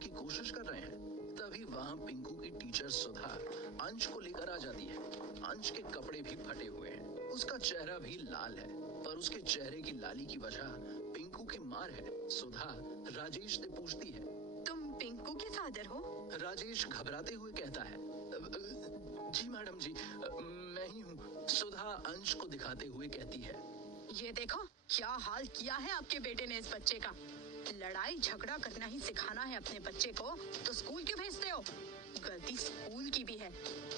की कोशिश कर रहे हैं। तभी वहाँ पिंकू की टीचर सुधा अंश को लेकर आ जाती है। अंश के कपड़े भी फटे हुए हैं, उसका चेहरा भी लाल है, पर उसके चेहरे की लाली की वजह पिंकू की मार है। सुधा राजेश से पूछती है, तुम पिंकू के फादर हो? राजेश घबराते हुए कहता है, जी मैडम जी, मैं ही हूँ। सुधा अंश को दिखाते हुए कहती है, ये देखो क्या हाल किया है आपके बेटे ने इस बच्चे का। लड़ाई झगड़ा करना ही सिखाना है अपने बच्चे को तो स्कूल क्यों भेजते हो? गलती स्कूल की भी है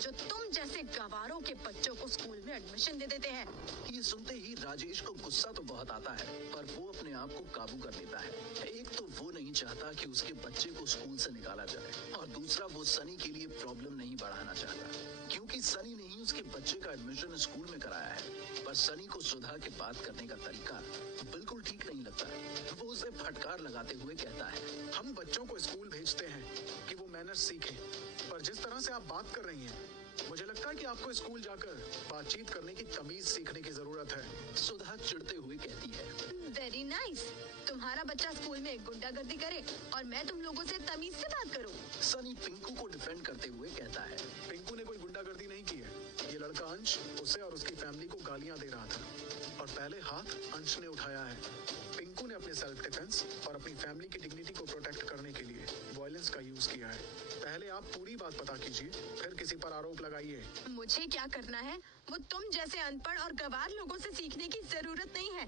जो तुम जैसे गवारों के बच्चों को स्कूल में एडमिशन दे देते हैं। ये सुनते ही राजेश को गुस्सा तो बहुत आता है, पर वो अपने आप को काबू कर लेता है। एक तो वो नहीं चाहता कि उसके बच्चे को स्कूल से निकाला जाए, और दूसरा वो सनी के लिए प्रॉब्लम नहीं बढ़ाना चाहता, क्योंकि सनी ने ही उसके बच्चे का एडमिशन स्कूल में कराया है। पर सनी को सुधा के बात करने का तरीका बिल्कुल ठीक नहीं लगता। वो उसे फटकार लगाते हुए कहता है, हम बच्चों को स्कूल भेजते हैं कि वो मैनर्स सीखें, पर जिस तरह से आप बात कर रही हैं, मुझे लगता है कि आपको स्कूल जाकर बातचीत करने की तमीज सीखने की जरूरत है। सुधा चिढ़ते हुए कहती है, वेरी नाइस। तुम्हारा बच्चा स्कूल में गुंडागर्दी करे और मैं तुम लोगों से तमीज से बात करूं। सनी पिंकू को डिफेंड करते हुए कहता है, पिंकू ने कोई गुंडागर्दी नहीं की है। ये लड़का अंश उसे और उसकी फैमिली को गालियां दे रहा था और पहले हाथ अंश ने उठाया है। पिंकू ने अपने सेल्फ डिफेंस और अपनी फैमिली की डिग्निटी को प्रोटेक्ट करने के लिए वायलेंस का यूज किया है। पहले आप पूरी बात पता कीजिए, फिर किसी पर आरोप लगाइए। मुझे क्या करना है वो तुम जैसे अनपढ़ और गवार लोगों से सीखने की जरूरत नहीं है।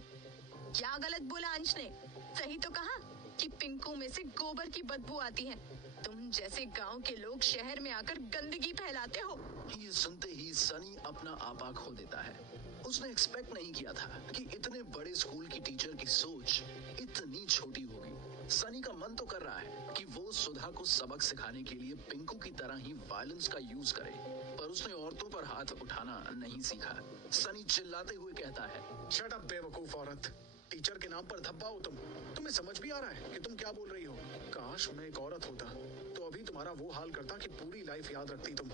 क्या गलत बोला अंश ने? सही तो कहा कि पिंकू में से गोबर की बदबू आती है। तुम जैसे गांव के लोग शहर में आकर गंदगी फैलाते हो। ये सुनते ही सनी अपना आपा खो देता है। उसने एक्सपेक्ट नहीं किया था कि इतने बड़े स्कूल की टीचर की सोच इतनी छोटी होगी। सनी का मन तो कर रहा है कि वो सुधा को सबक सिखाने के लिए पिंकू की तरह ही वायलेंस का यूज करे, पर उसने औरतों पर हाथ उठाना नहीं सीखा। सनी चिल्लाते हुए कहता है, शट अप बेवकूफ औरत। टीचर के नाम पर धब्बा हो तुम। तुम्हें समझ भी आ रहा है कि तुम क्या बोल रही हो? काश मैं एक औरत होता तो अभी तुम्हारा वो हाल करता कि पूरी लाइफ याद रखती तुम।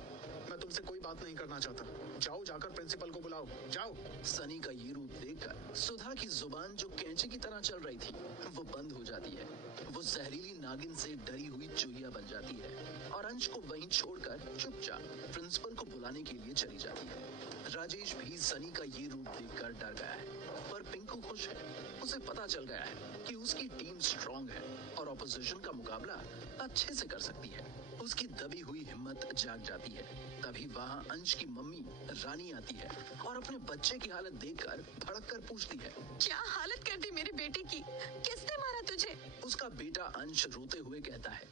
मैं तुमसे कोई बात नहीं करना चाहता। जाओ, जाकर प्रिंसिपल को बुलाओ, जाओ। सनी का ये रूप देखकर सुधा की जुबान जो कैंची की तरह चल रही थी वो बंद हो जाती है। वो जहरीली नागिन से डरी हुई चूहिया बन जाती है और अंश को वहीं छोड़कर चुपचाप प्रिंसिपल को बुलाने के लिए चली जाती है। राजेश भी सनी का ये रूप देखकर डर गया है, पर पिंकू खुश है। उसे पता चल गया है कि उसकी टीम स्ट्रांग है और ऑपोजिशन का मुकाबला अच्छे से कर सकती है। उसकी दबी हुई हिम्मत जाग जाती है। तभी वहाँ अंश की मम्मी रानी आती है और अपने बच्चे की हालत देखकर भड़क कर पूछती है, क्या हालत कर दी मेरे बेटे की? किसने मारा तुझे? उसका बेटा अंश रोते हुए कहता है,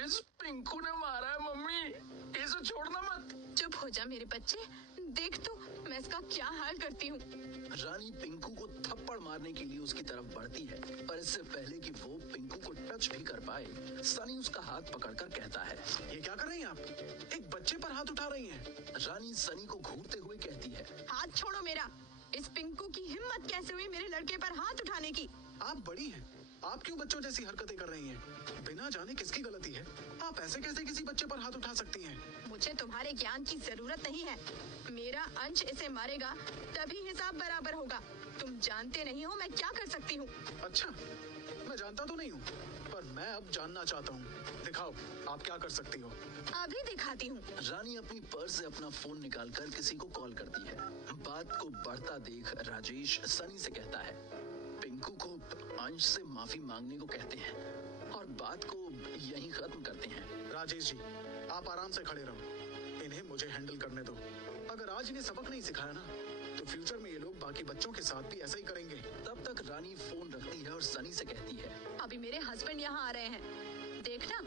इस पिंकू ने मारा है मम्मी, इसे छोड़ना मत। चुप हो जा मेरे बच्चे, देख तो मैं इसका क्या हाल करती हूँ। रानी पिंकू को थप्पड़ मारने के लिए उसकी तरफ बढ़ती है, पर इससे पहले कि वो पिंकू को टच भी कर पाए, सनी उसका हाथ पकड़कर कहता है, ये क्या कर रही हैं आप? एक बच्चे पर हाथ उठा रही हैं। रानी सनी को घूरते हुए कहती है, हाथ छोड़ो मेरा। इस पिंकू की हिम्मत कैसे हुई मेरे लड़के पर हाथ उठाने की? आप बड़ी हैं, आप क्यों बच्चों जैसी हरकतें कर रही हैं? बिना जाने किसकी गलती है? आप ऐसे कैसे किसी बच्चे पर हाथ उठा सकती हैं? मुझे तुम्हारे ज्ञान की जरूरत नहीं है। मेरा अंश इसे मारेगा तभी हिसाब बराबर होगा। तुम जानते नहीं हो मैं क्या कर सकती हूँ। अच्छा, मैं जानता तो नहीं हूँ, पर मैं अब जानना चाहता हूँ। दिखाओ, आप क्या कर सकती हो? अभी दिखाती हूँ। रानी अपनी पर्स से अपना फोन निकालकर किसी को कॉल करती है। बात को बढ़ता देख राजेश सनी से कहता है, पिंकू को अंश से माफी मांगने को कहते हैं और बात को यहीं खत्म करते हैं। राजेश जी, आप आराम से खड़े रहो, इन्हें मुझे हैंडल करने दो। अगर आज इन्हें सबक नहीं सिखाया ना, तो फ्यूचर में ये लोग बाकी बच्चों के साथ भी ऐसा ही करेंगे। तब तक रानी फोन रखती है और सनी से कहती है, अभी मेरे हस्बैंड यहाँ आ रहे हैं, देखना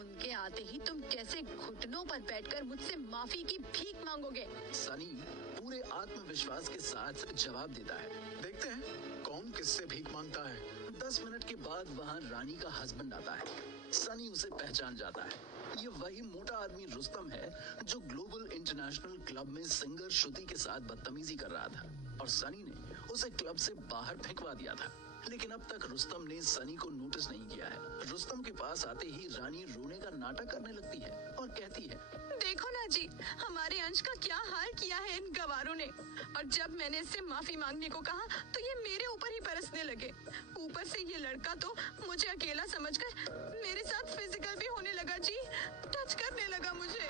उनके आते ही तुम कैसे घुटनों पर बैठकर मुझसे माफी की भीख मांगोगे। सनी पूरे आत्मविश्वास के साथ जवाब देता है, देखते हैं कौन किससे भीख मांगता है। 10 मिनट के बाद वहाँ रानी का हस्बैंड आता है। सनी उसे पहचान जाता है। ये वही मोटा आदमी रुस्तम है जो ग्लोबल इंटरनेशनल क्लब में सिंगर श्रुति के साथ बदतमीजी कर रहा था और सनी ने उसे क्लब से बाहर फेंकवा दिया था। लेकिन अब तक रुस्तम ने सनी को नोटिस नहीं किया है। रुस्तम के पास आते ही रानी रोने का नाटक करने लगती है और कहती है, देखो ना जी, हमारे अंश का क्या हाल किया है इन गवारों ने। और जब मैंने इससे माफी मांगने को कहा तो ये मेरे ऊपर ही बरसने लगे। ऊपर से ये लड़का तो मुझे अकेला समझकर मेरे साथ फिजिकल भी होने लगा जी, टच करने लगा मुझे।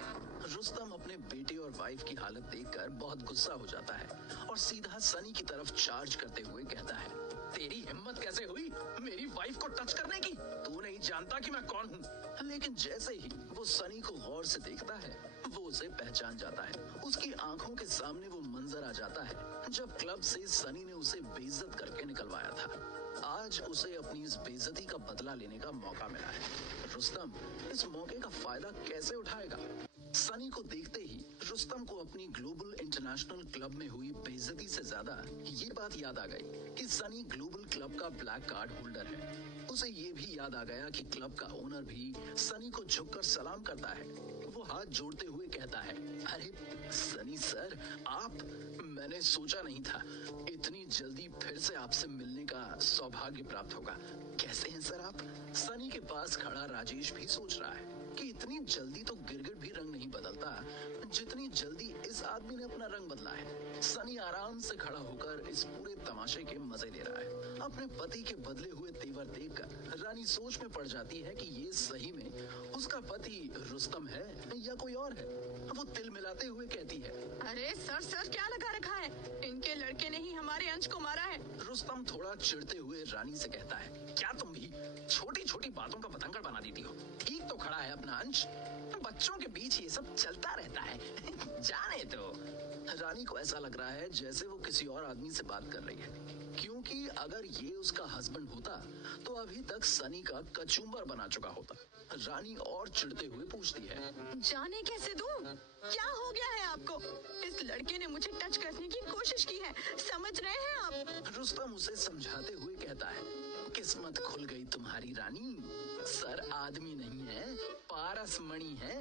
रुस्तम अपने बेटे और वाइफ की हालत देखकर बहुत गुस्सा हो जाता है और सीधा सनी की तरफ चार्ज करते हुए कहता है, तेरी हिम्मत कैसे हुई मेरी वाइफ को टच करने की? तू नहीं जानता कि मैं कौन हूँ। लेकिन जैसे ही वो सनी को गौर से देखता है, वो उसे पहचान जाता है। उसकी आंखों के सामने वो मंजर आ जाता है जब क्लब से सनी ने उसे बेइज्जत करके निकलवाया था। आज उसे अपनी इस बेइज्जती का बदला लेने का मौका मिला है। रुस्तम इस मौके का फायदा कैसे उठाएगा? सनी को देखते ही रुस्तम को अपनी ग्लोबल इंटरनेशनल क्लब में हुई बेइज्जती से ज्यादा ये बात याद आ गई कि सनी ग्लोबल क्लब का ब्लैक कार्ड होल्डर है। उसे ये भी याद आ गया कि क्लब का ओनर भी सनी को झुककर सलाम करता है। वो हाथ जोड़ते हुए कहता है, अरे सनी सर, आप, मैंने सोचा नहीं था इतनी जल्दी फिर से आपसे मिलने का सौभाग्य प्राप्त होगा। कैसे हैं सर आप? सनी के पास खड़ा राजेश भी सोच रहा है कि इतनी जल्दी तो गिरगिट भी रंग नहीं बदलता जितनी जल्दी इस आदमी ने अपना रंग बदला है। सनी आराम से खड़ा होकर इस पूरे तमाशे के मजे ले रहा है। अपने पति के बदले हुए तेवर देखकर रानी सोच में पड़ जाती है कि ये सही में उसका पति रुस्तम है या कोई और है। वो तिल मिलाते हुए कहती है, अरे सर सर क्या लगा रखा है? इनके लड़के ने ही हमारे अंश को मारा है। रुस्तम थोड़ा चिढ़ते हुए रानी से कहता है, क्या तुम भी छोटी छोटी बातों का पतंगड़ बना देती हो? ठीक तो खड़ा है अपना अंश, बच्चों के बीच ये सब चलता रहता है। जाने दो। रानी को ऐसा लग रहा है जैसे वो किसी और आदमी से बात कर रही है, क्योंकि अगर ये उसका हस्बैंड होता तो अभी तक सनी का कचूमर बना चुका होता। रानी और चिढ़ते हुए पूछती है, जाने कैसे दूं? क्या हो गया है आपको? इस लड़के ने मुझे टच करने की कोशिश की है, समझ रहे हैं आप? रुस्तम उसे समझाते हुए कहता है, किस्मत खुल गई तुम्हारी रानी। सर आदमी नहीं है, पारस मणि है।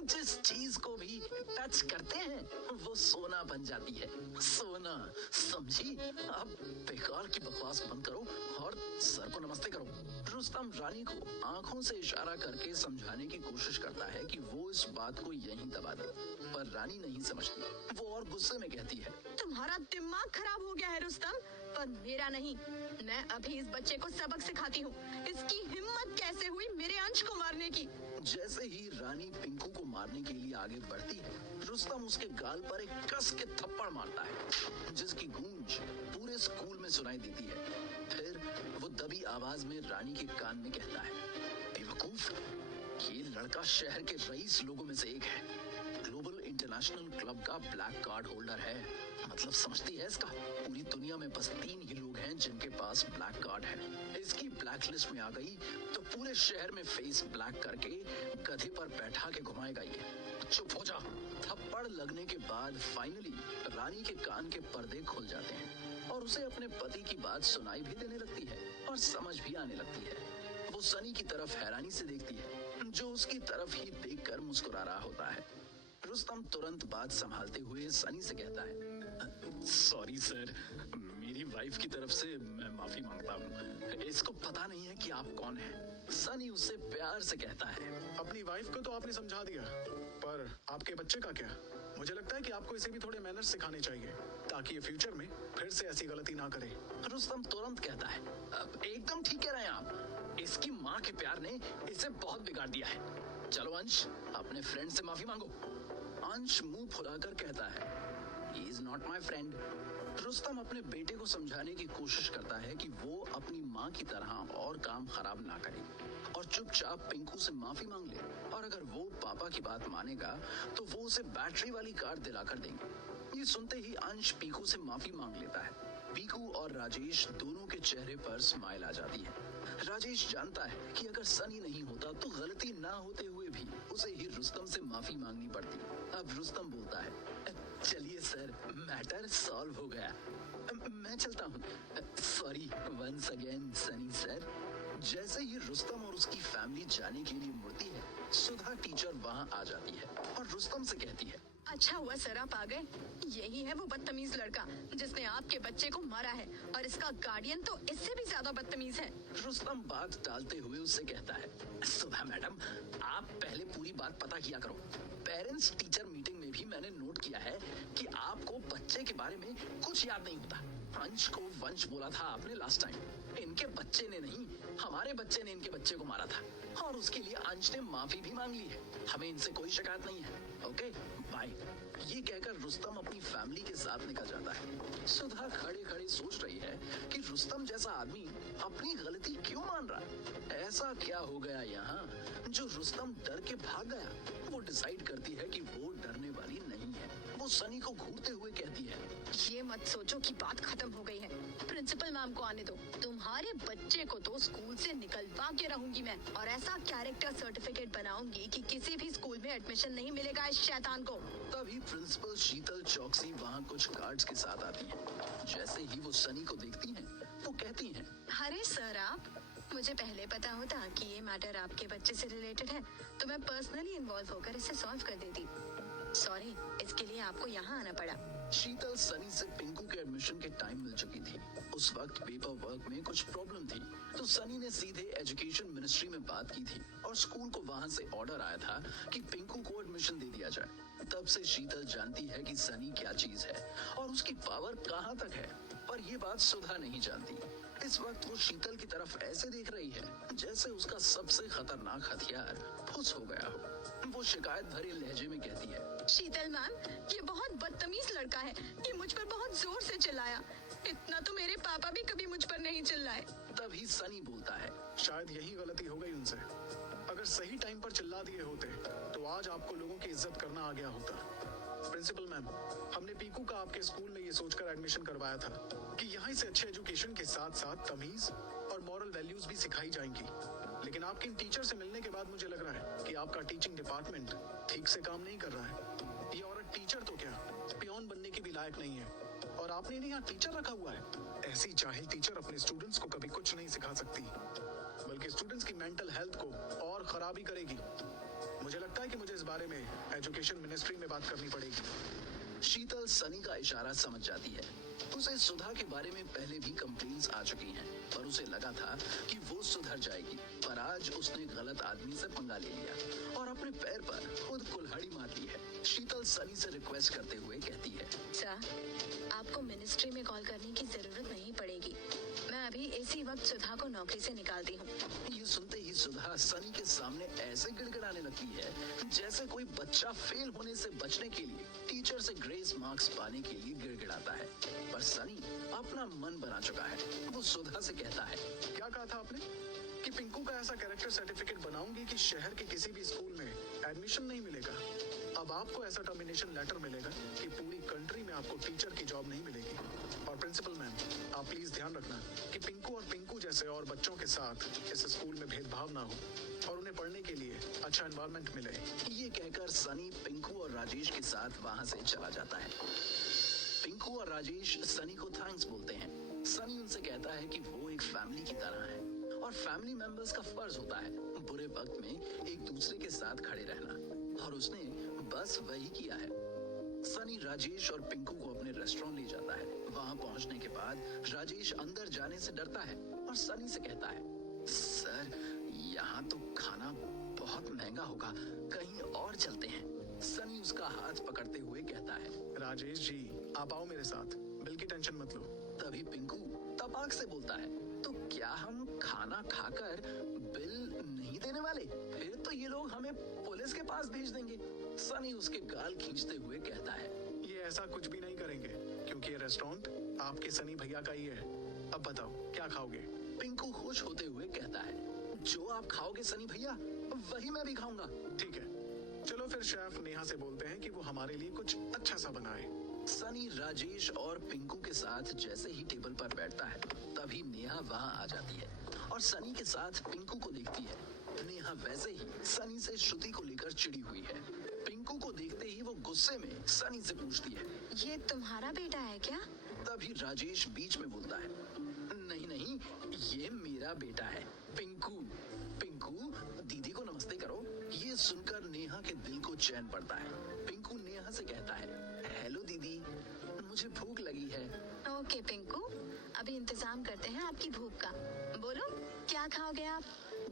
जिस चीज को भी टच करते हैं वो सोना बन जाती है। सोना, समझी? अब बेकार की बकवास बंद करो और सर को नमस्ते करो। रुस्तम रानी को आंखों से इशारा करके समझाने की कोशिश करता है कि वो इस बात को यहीं दबा दे, पर रानी नहीं समझती। वो और गुस्से में कहती है, तुम्हारा दिमाग खराब हो गया है रुस्तम, पर मेरा नहीं। मैं अभी इस बच्चे को सबक सिखाती हूँ। इसकी हिम्मत कैसे हुई मेरे अंश को मारने की? जैसे ही रानी पिंकू को मारने के लिए आगे बढ़ती है, रुस्तम उसके गाल पर एक कस के थप्पड़ मारता है, जिसकी गूंज पूरे स्कूल में सुनाई देती है। फिर वो दबी आवाज में रानी के कान में कहता है, बेवकूफ, ये लड़का शहर के रईस लोगों में से एक है, ग्लोबल इंटरनेशनल क्लब का ब्लैक कार्ड होल्डर है। मतलब समझती है इसका? पूरी दुनिया में बस 3 ही लोग हैं जिनके पास ब्लैक कार्ड है। इसकी ब्लैक लिस्ट में आ गई तो पूरे शहर में फेस ब्लैक करके गधे पर बैठा के घुमाएगा ये। चुप हो जा। थप्पड़ लगने के बाद फाइनली रानी के कान के पर्दे खुल जाते हैं और उसे अपने पति की बात सुनाई भी देने लगती है और समझ भी आने लगती है। वो सनी की तरफ हैरानी से देखती है, जो उसकी तरफ ही देखकर मुस्कुरा रहा होता है। रुस्तम तुरंत बात संभालते हुए सनी से कहता है, सॉरी सर, मेरी वाइफ की तरफ से मैं माफी मांगता हूँ। इसको पता नहीं है कि आप कौन हैं। सनी उससे प्यार से कहता है, अपनी वाइफ को तो आपने समझा दिया, पर आपके बच्चे का क्या? मुझे लगता है कि आपको इसे भी थोड़े मैनर्स सिखाने चाहिए ताकि ये फ्यूचर में फिर से ऐसी गलती ना करे। रुस्तम तुरंत कहता है, अब एकदम ठीक कह रहे हैं आप, इसकी माँ के प्यार ने इसे बहुत बिगाड़ दिया है। चलो अंश, अपने फ्रेंड से माफी मांगो। अंश मुंह फुलाकर कहता है, He is not my friend. Rustam अपने बेटे को समझाने की कोशिश करता है कि वो अपनी माँ की तरह और काम खराब ना करे और चुपचाप पिंकू से माफी मांग ले, और अगर वो पापा की बात मानेगा तो वो उसे बैटरी वाली कार दिलाकर देंगे। ये सुनते ही अंश पीकू से माफी मांग लेता है। पीकू और राजेश दोनों के चेहरे पर स्माइल आ जाती है। राजेश जानता है कि अगर सनी नहीं होता तो गलती ना होते हुए भी उसे ही रुस्तम से माफी मांगनी पड़ती। अब रुस्तम बोलता है, चलिए सर, मैटर सॉल्व हो गया, मैं चलता हूँ। Sorry once again Sunny sir. जैसे ही रुस्तम और उसकी फैमिली जाने के लिए मुड़ती है, सुधा टीचर वहाँ आ जाती है और रुस्तम से कहती है, अच्छा हुआ सर आप आ गए। यही है वो बदतमीज लड़का जिसने आपके बच्चे को मारा है, और इसका गार्डियन तो इससे भी ज्यादा बदतमीज है। रुस्तम बात टालते हुए उससे कहता है, सुबह मैडम, आप पहले पूरी बात पता किया करो। पेरेंट्स टीचर मीटिंग में भी मैंने नोट किया है कि आपको बच्चे के बारे में कुछ याद नहीं होता। अंश को वंश बोला था आपने लास्ट टाइम। इनके बच्चे ने नहीं, हमारे बच्चे ने इनके बच्चे को मारा था, और उसके लिए अंश ने माफी भी मांग ली है। हमें इनसे कोई शिकायत नहीं है। Okay bye. ये कहकर रुस्तम अपनी फैमिली के साथ निकल जाता है। सुधा खड़े खड़े सोच रही है कि रुस्तम जैसा आदमी अपनी गलती क्यों मान रहा है। ऐसा क्या हो गया यहाँ जो रुस्तम डर के भाग गया। वो डिसाइड करती है कि वो डरने वाली नहीं है। वो सनी को घूरते हुए कहती है, ये मत सोचो कि बात खत्म हो गई है। प्रिंसिपल मैम को आने दो। तुम्हारे बच्चे को तो स्कूल से निकलवा के रहूंगी मैं, और ऐसा कैरेक्टर सर्टिफिकेट बनाऊंगी कि किसी भी स्कूल में एडमिशन नहीं मिलेगा इस शैतान को। तभी प्रिंसिपल शीतल चौकसी वहाँ कुछ गार्ड्स के साथ आती है। जैसे ही वो सनी को देखती हैं, वो कहती हैं, अरे सर आप, मुझे पहले पता होता कि ये मैटर आपके बच्चे से रिलेटेड है तो मैं पर्सनली इन्वॉल्व होकर इसे सॉल्व कर देती। सॉरी, इसके लिए आपको यहाँ आना पड़ा। शीतल सनी से पिंकू के एडमिशन के टाइम मिल चुकी थी। उस वक्त पेपर वर्क में कुछ प्रॉब्लम थी, तो सनी ने सीधे एजुकेशन मिनिस्ट्री में बात की थी, और स्कूल को वहाँ से ऑर्डर आया था कि पिंकू को एडमिशन दे दिया जाए। तब से शीतल जानती है कि सनी क्या चीज है और उसकी पावर कहाँ तक है, पर ये बात सुधा नहीं जानती। इस वक्त वो शीतल की तरफ ऐसे देख रही है जैसे उसका सबसे खतरनाक हथियार फुस हो गया हो। वो शिकायत भरे लहजे में कहती है, शीतल मैम, ये बहुत बदतमीज लड़का है। ये मुझ पर बहुत जोर से चिल्लाया। इतना तो मेरे पापा भी कभी मुझ पर नहीं चिल्लाए। तभी सनी बोलता है, शायद यही गलती हो गई उनसे। अगर सही टाइम पर चिल्ला दिए होते तो आज आपको लोगों की इज्जत करना आ गया होता। प्रिंसिपल मैम, हमने पीकू का आपके स्कूल में ये सोचकर एडमिशन करवाया था कि यहाँ से अच्छे एजुकेशन के साथ साथ तमीज और मॉरल वैल्यूज भी सिखाई जाएंगी। लेकिन आपके इन टीचर से मिलने के बाद मुझे लग रहा है कि आपका टीचिंग डिपार्टमेंट ठीक से काम नहीं कर रहा है। ये औरत टीचर तो क्या, पियोन बनने की भी लायक नहीं है, और आपने इन्हें यहाँ टीचर रखा हुआ है। ऐसी जाहिल टीचर अपने स्टूडेंट्स को कभी कुछ नहीं सिखा सकती, बल्कि स्टूडेंट्स की मेंटल हेल्थ को और खराबी करेगी। मुझे लगता है कि मुझे इस बारे में एजुकेशन मिनिस्ट्री में बात करनी पड़ेगी। शीतल सनी का इशारा समझ जाती है। उसे सुधा के बारे में पहले भी कंप्लेंट्स आ चुकी हैं, पर उसे लगा था कि वो सुधर जाएगी, पर आज उसने गलत आदमी से पंगा ले लिया और अपने पैर पर खुद कुल्हाड़ी मार ली है। शीतल सनी से रिक्वेस्ट करते हुए कहती है, सर, आपको मिनिस्ट्री में कॉल करने की जरूरत नहीं पड़ेगी। मैं अभी इसी वक्त सुधा को नौकरी से निकालती हूँ। ये सुनते ही सुधा सनी के सामने ऐसे गिड़गिड़ाने लगती है जैसे कोई बच्चा फेल होने से बचने के लिए टीचर से ग्रेस मार्क्स पाने के लिए गिड़गिड़ाता है। पर सनी अपना मन बना चुका है। वो सुधा से कहता है, क्या कहा था आपने कि पिंकू का ऐसा कैरेक्टर सर्टिफिकेट बनाऊंगी कि शहर के किसी भी स्कूल में एडमिशन नहीं मिलेगा। अब आपको ऐसा टर्मिनेशन लेटर मिलेगा कि पूरी कंट्री में आपको टीचर की जॉब नहीं मिलेगी। और प्रिंसिपल मैम, आप प्लीज ध्यान रखना कि पिंकू और पिंकू जैसे और बच्चों के साथ इस स्कूल में भेदभाव ना हो और उन्हें पढ़ने के लिए अच्छा एनवायरनमेंट मिले। ये कहकर सनी पिंकू और राजेश के साथ वहाँ से चला जाता है। पिंकू और राजेश सनी को थैंक्स बोलते हैं। सनी उनसे कहता है कि वो एक फैमिली की तरह है और फैमिली मेंबर्स का फर्ज होता है बुरे वक्त में एक दूसरे के साथ खड़े रहना, और उसने बस वही किया है। सनी राजेश और पिंकू को अपने रेस्टोरेंट ले जाता है। वहाँ पहुँचने के बाद राजेश अंदर जाने से डरता है और सनी से कहता है, सर, यहाँ तो खाना बहुत महंगा होगा, कहीं और चलते हैं। सनी उसका हाथ पकड़ते हुए कहता है, राजेश जी, आप आओ मेरे साथ, बिल की टेंशन मत लो। तभी पिंकू तपाक से बोलता है, तो क्या हम खाना खाकर बिल नहीं देने वाले? फिर तो ये लोग हमें पुलिस के पास भेज देंगे। सनी उसके गाल खींचते हुए कहता है, ये ऐसा कुछ भी नहीं करेंगे, क्योंकि ये रेस्टोरेंट आपके सनी भैया का ही है। अब बताओ क्या खाओगे? पिंकू खुश होते हुए कहता है, जो आप खाओगे सनी भैया, वही मैं भी खाऊंगा। ठीक है, चलो फिर शेफ नेहा से बोलते हैं कि वो हमारे लिए कुछ अच्छा सा बनाए। सनी राजेश और पिंकू के साथ जैसे ही टेबल पर बैठता है, तभी नेहा वहाँ आ जाती है और सनी के साथ पिंकू को देखती है। नेहा वैसे ही सनी से श्रुति को लेकर चिड़ी हुई है। पिंकू को देखते ही वो गुस्से में सनी से पूछती है, ये तुम्हारा बेटा है क्या? तभी राजेश बीच में बोलता है, नहीं नहीं, ये मेरा बेटा है पिंकू। पिंकू, दीदी को नमस्ते करो। ये सुनकर नेहा के दिल को चैन पड़ता है। पिंकू नेहा नेहा से कहता है, हेलो दीदी, मुझे भूख लगी है। ओके पिंकू, अभी इंतजाम करते हैं आपकी भूख का। बोलो क्या खाओगे आप?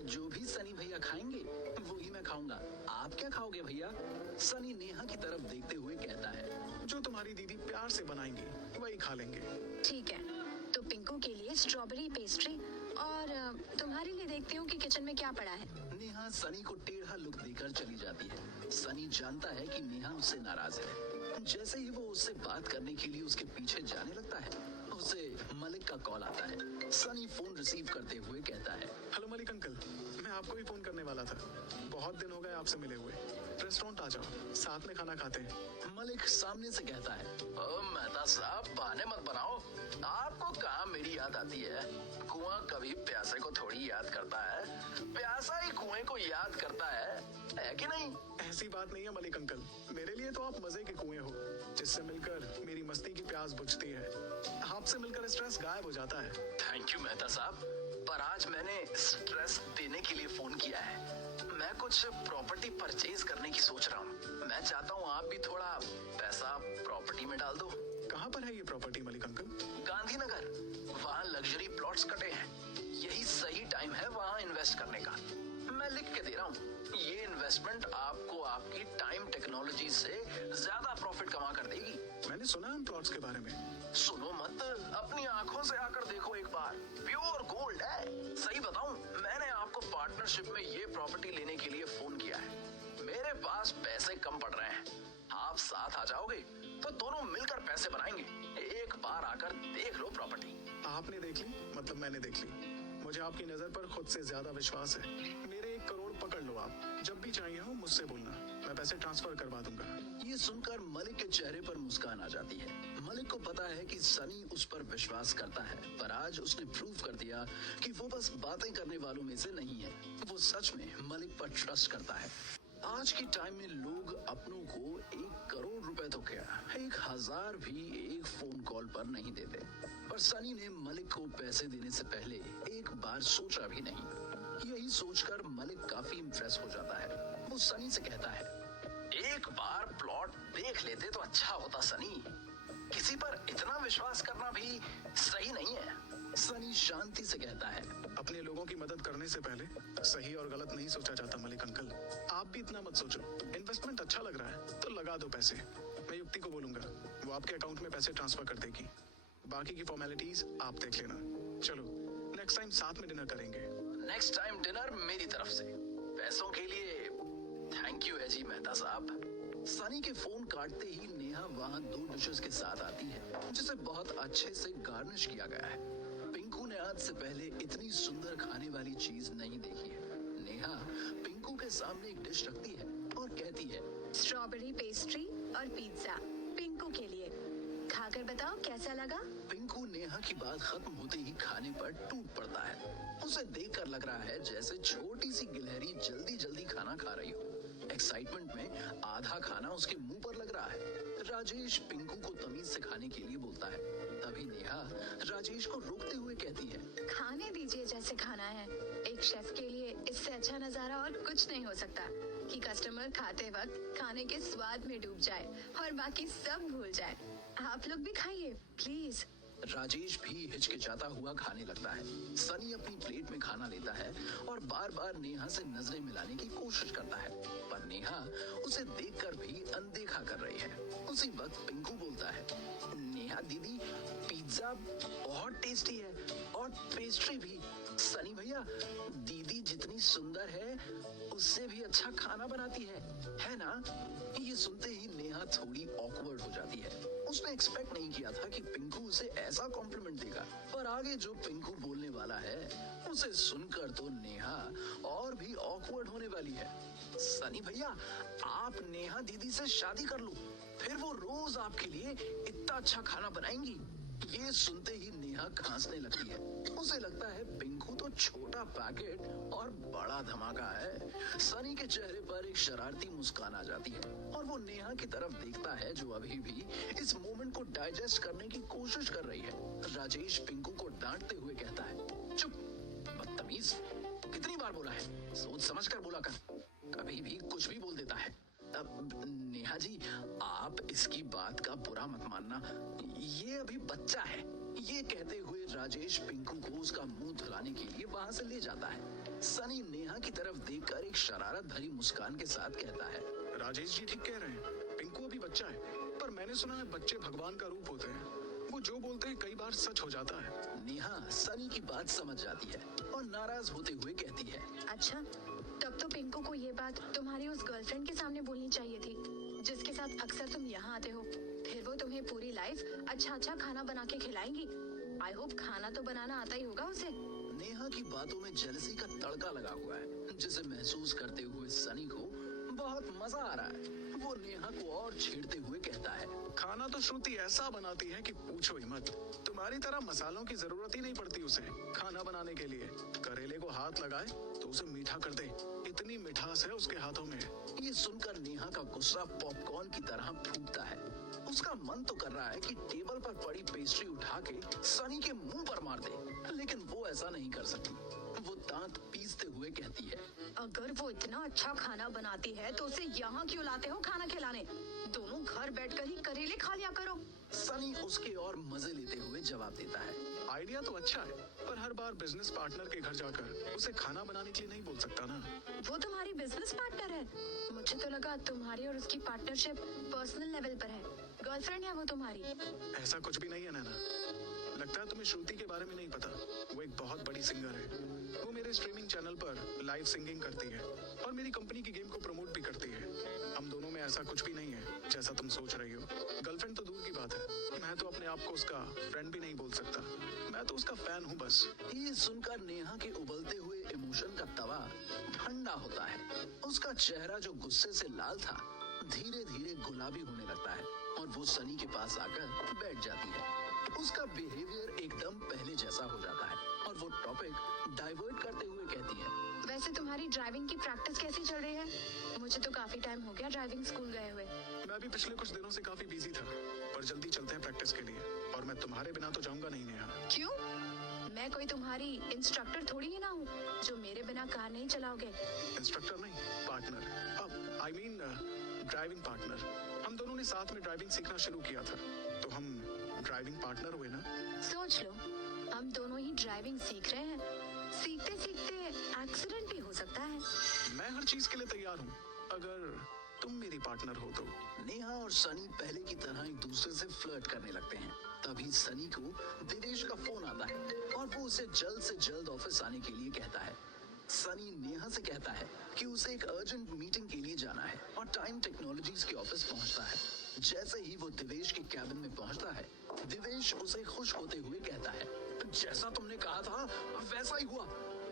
जो भी सनी भैया खाएंगे वही मैं खाऊंगा। आप क्या खाओगे भैया? सनी नेहा की तरफ देखते हुए कहता है, जो तुम्हारी दीदी प्यार से बनाएंगी वही खा लेंगे। ठीक है, तो पिंकू के लिए स्ट्रॉबेरी पेस्ट्री और तुम्हारे लिए देखती हूँ कि किचन में क्या पड़ा है। नेहा सनी को टेढ़ा लुक देकर चली जाती है। सनी जानता है कि नेहा उससे नाराज है। जैसे ही वो उससे बात करने के लिए उसके पीछे जाने लगता है, उसे मलिक का कॉल आता है। सनी फोन रिसीव करते हुए कहता है, हेलो मलिक अंकल, मैं आपको ही फोन करने वाला था। बहुत दिन हो गए आपसे मिले हुए। रेस्टोरेंट आ जाओ, साथ में खाना खाते हैं। मलिक सामने से कहता है, ओ मेहता साहब, बहाने मत बनाओ। आपको कहाँ मेरी याद आती है? कुआं कभी प्यासे को थोड़ी याद करता है, प्यासा ही कुएं को याद करता है कि नहीं? ऐसी बात नहीं है मलिक अंकल, मेरे लिए तो आप मजे के कुएं हो, जिससे मिलकर मेरी मस्ती की प्यास बुझती है। आपसे मिलकर स्ट्रेस गायब हो जाता है। थैंक यू मेहता साहब, पर आज मैंने स्ट्रेस देने के लिए फोन किया है। मैं कुछ प्रॉपर्टी परचेज करने की सोच रहा हूँ। मैं चाहता हूँ आप भी थोड़ा पैसा प्रॉपर्टी में डाल दो। कहाँ पर है ये प्रॉपर्टी मलिक अंकल? गांधीनगर, वहाँ लग्जरी प्लॉट्स कटे हैं। यही सही टाइम है वहाँ इन्वेस्ट करने का। मैं लिख के दे रहा हूँ, ये इन्वेस्टमेंट आपको आपकी टाइम टेक्नोलॉजी से ज्यादा प्रॉफिट कमा कर देगी। मैंने सुना है उन प्लॉट्स के बारे में। सुनो मत, अपनी आंखों से आकर देखो एक बार। प्योर गोल्ड है। सही बताऊं, मैंने आपको पार्टनरशिप में ये प्रॉपर्टी लेने के लिए फोन किया है। मेरे पास पैसे कम पड़ रहे हैं, आप साथ आ जाओगे तो दोनों मिलकर पैसे बनाएंगे। एक बार आकर देख लो प्रॉपर्टी। आपने देख ली मतलब मैंने देख ली। मुझे आपकी नजर पर खुद से ज्यादा विश्वास है। मेरे 1 करोड़ पकड़ लो आप, जब भी चाहिए हो मुझसे बोलना, मैं पैसे ट्रांसफर करवा दूंगा। ये सुनकर मलिक के चेहरे पर मुस्कान आ जाती है। मलिक को पता है कि सनी उस पर विश्वास करता है, पर आज उसने प्रूव कर दिया कि वो बस बातें करने वालों में से नहीं है। वो सच में मलिक पर ट्रस्ट करता है। आज के टाइम में लोग अपनों को 1 करोड़ रुपए तो क्या 1000 भी एक फोन कॉल पर नहीं देते। पर सनी ने मलिक को पैसे देने से पहले एक बार सोचा भी नहीं। यही सोचकर मलिक काफी इम्प्रेस हो जाता है। वो सनी से कहता है, एक बार प्लॉट देख लेते तो अच्छा होता सनी। किसी पर इतना विश्वास करना भी सही नहीं है। सनी शांति से कहता है, अपने लोगों की मदद करने से पहले सही और गलत नहीं सोचा जाता मलिक अंकल। आप भी इतना मत सोचो। इन्वेस्टमेंट अच्छा लग रहा है तो लगा दो पैसे। मैं युक्ति को बोलूंगा, वो आपके अकाउंट में पैसे ट्रांसफर कर देगी। बाकी की फॉर्मेलिटीज आप देख लेना। चलो नेक्स्ट टाइम साथ में डिनर करेंगे। नेक्स्ट टाइम डिनर मेरी तरफ से। पैसों के लिए थैंक यू है जी मेहता साहब। सनी के फोन काटते ही नेहा वहाँ 2 डिशेस के साथ आती है, जिसे बहुत अच्छे से गार्निश किया गया है। पिंकू ने आज से पहले इतनी सुंदर खाने वाली चीज नहीं देखी है। नेहा पिंकू के सामने एक डिश रखती है और कहती है, स्ट्रॉबेरी पेस्ट्री और पिज्जा पिंकू के लिए। खाकर बताओ कैसा लगा? पिंकू नेहा की बात खत्म होते ही खाने पर टूट पड़ता है। उसे देखकर लग रहा है जैसे छोटी सी गिलहरी जल्दी जल्दी खाना खा रही हो। एक्साइटमेंट में आधा खाना उसके मुंह पर लग रहा है। राजेश पिंकू को तमीज से खाने के लिए बोलता है। तभी नेहा राजेश को रोकते हुए कहती है, खाने दीजिए जैसे खाना है। एक शेफ के लिए इससे अच्छा नजारा और कुछ नहीं हो सकता कि कस्टमर खाते वक्त खाने के स्वाद में डूब जाए और बाकी सब भूल जाए। आप लोग भी खाइए प्लीज। राजेश भी हिचकिचाता हुआ खाने लगता है। सनी अपनी प्लेट में खाना लेता है और बार बार नेहा से नजरें मिलाने की कोशिश करता है, पर नेहा उसे देखकर भी अनदेखा कर रही है। उसी वक्त पिंकू बोलता है, नेहा दीदी, पिज्जा बहुत टेस्टी है और पेस्ट्री भी। सनी भैया, दीदी जितनी सुंदर है उससे भी अच्छा खाना बनाती है ना? ये सुनते ही नेहा थोड़ी ऑकवर्ड हो जाती है। उसने एक्सपेक्ट नहीं किया था कि पिंकू उसे ऐसा कॉम्प्लीमेंट देगा, पर आगे जो पिंकू बोलने वाला है उसे सुनकर तो नेहा और भी ऑकवर्ड होने वाली है। सनी भैया, आप नेहा दीदी से शादी कर लो, फिर वो रोज आपके लिए इतना अच्छा खाना बनाएंगी। ये सुनते ही नेहा खांसने लगती है। उसे लगता है पिंकू तो छोटा पैकेट और बड़ा धमाका है। सनी के चेहरे पर एक शरारती मुस्कान आ जाती है और वो नेहा की तरफ देखता है, जो अभी भी इस मोमेंट को डाइजेस्ट करने की कोशिश कर रही है। राजेश पिंकू को डांटते हुए कहता है, चुप बदतमीज, कितनी बार बोला है, सोच समझ कर बोला कर, कभी भी कुछ भी बोल देता है। अब नेहा जी, आप इसकी बात का बुरा मत मानना, ये अभी बच्चा है। ये कहते हुए राजेश पिंकू को उसका मुंह धुलाने के लिए वहां से ले जाता है। सनी नेहा की तरफ देखकर एक शरारत भरी मुस्कान के साथ कहता है, राजेश जी ठीक कह रहे हैं, पिंकू अभी बच्चा है, पर मैंने सुना है बच्चे भगवान का रूप होते हैं। वो जो बोलते हैं कई बार सच हो जाता है। नेहा सनी की बात समझ जाती है और नाराज होते हुए कहती है, अच्छा, तब तो पिंकू को ये बात तुम्हारी उस गर्लफ्रेंड के सामने बोलनी चाहिए थी, जिसके साथ अक्सर तुम यहाँ आते हो। फिर वो तुम्हें पूरी लाइफ अच्छा खाना बना के खिलाएंगी। आई होप खाना तो बनाना आता ही होगा उसे। नेहा की बातों में जेलसी का तड़का लगा हुआ है, जिसे महसूस करते हुए सनी को बहुत मजा आ रहा है। वो नेहा को और छेड़ते हुए कहता है, खाना तो श्रुति ऐसा बनाती है कि पूछो ही मत। तुम्हारी तरह मसालों की जरूरत ही नहीं पड़ती उसे खाना बनाने के लिए। करेले को हाथ लगाए तो उसे मीठा कर दे, इतनी मिठास है उसके हाथों में। ये सुनकर नेहा का गुस्सा पॉपकॉर्न की तरह फूटता है। उसका मन तो कर रहा है कि टेबल पर पड़ी पेस्ट्री उठा के सनी के मुंह पर मार दे, लेकिन वो ऐसा नहीं कर सकती। वो दांत पीसते हुए कहती है, अगर वो इतना अच्छा खाना बनाती है तो उसे यहाँ क्यों लाते हो खाना खिलाने? दोनों घर बैठकर ही करेले खा लिया करो। सनी उसके और मजे लेते हुए जवाब देता है, आइडिया तो अच्छा है, पर हर बार बिजनेस पार्टनर के घर जाकर उसे खाना बनाने के लिए नहीं बोल सकता ना। वो तुम्हारी बिजनेस पार्टनर है? मुझे तो लगा तुम्हारी और उसकी पार्टनरशिप पर्सनल लेवल पर है। गर्लफ्रेंड है वो तुम्हारी? ऐसा कुछ भी नहीं है नैना। लगता है तुम्हें श्रुति के बारे में नहीं पता। वो एक बहुत बड़ी सिंगर है। वो मेरे स्ट्रीमिंग चैनल पर लाइव सिंगिंग करती है और मेरी कंपनी की गेम को प्रमोट भी करती है। हम दोनों में ऐसा कुछ भी नहीं है जैसा तुम सोच रही हो। गर्लफ्रेंड तो दूर की बात है, मैं तो अपने आप को उसका फ्रेंड भी नहीं बोल सकता। मैं तो उसका फैन हूँ बस। ये सुनकर नेहा के उबलते हुए इमोशन का तवा ठंडा होता है। उसका चेहरा जो गुस्से से लाल था, धीरे धीरे गुलाबी होने लगता है और वो सनी के पास आकर बैठ जाती है। उसका बिहेवियर एकदम पहले जैसा हो जाता है और वो टॉपिक डाइवर्ट करते हुए कहती है, वैसे तुम्हारी ड्राइविंग की प्रैक्टिस कैसी चल रही है? मुझे तो काफी टाइम हो गया ड्राइविंग स्कूल गए हुए। मैं भी पिछले कुछ दिनों से काफी बिजी था, पर जल्दी चलते हैं प्रैक्टिस के लिए। और मैं तुम्हारे बिना तो जाऊंगा नहीं नेहा। क्यों? मैं कोई तुम्हारी इंस्ट्रक्टर थोड़ी ही ना हूँ जो मेरे बिना कार नहीं चलाओगे। इंस्ट्रक्टर नहीं, पार्टनर। अब आई मीन ड्राइविंग पार्टनर। हम दोनों ने साथ में ड्राइविंग सीखना शुरू किया था, तो हम ड्राइविंग पार्टनर हुए ना। सोच लो, हम दोनों ही ड्राइविंग सीख रहे हैं। सीखते सीखते एक्सीडेंट भी हो सकता है। मैं हर चीज के लिए तैयार हूँ, अगर तुम मेरी पार्टनर हो तो। नेहा और सनी पहले की तरह एक दूसरे से फ्लर्ट करने लगते हैं। तभी सनी को दिवेश का फोन आता है और वो उसे जल्द से जल्द ऑफिस आने के लिए कहता है। सनी नेहा से कहता है कि उसे एक अर्जेंट मीटिंग के लिए जाना है और टाइम टेक्नोलॉजीज के ऑफिस पहुंचता है। जैसे ही वो दिवेश के कैबिन में पहुंचता है, दिवेश उसे खुश होते हुए कहता है, जैसा तुमने कहा था वैसा ही हुआ।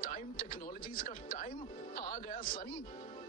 टाइम टेक्नोलॉजीज का टाइम आ गया सनी।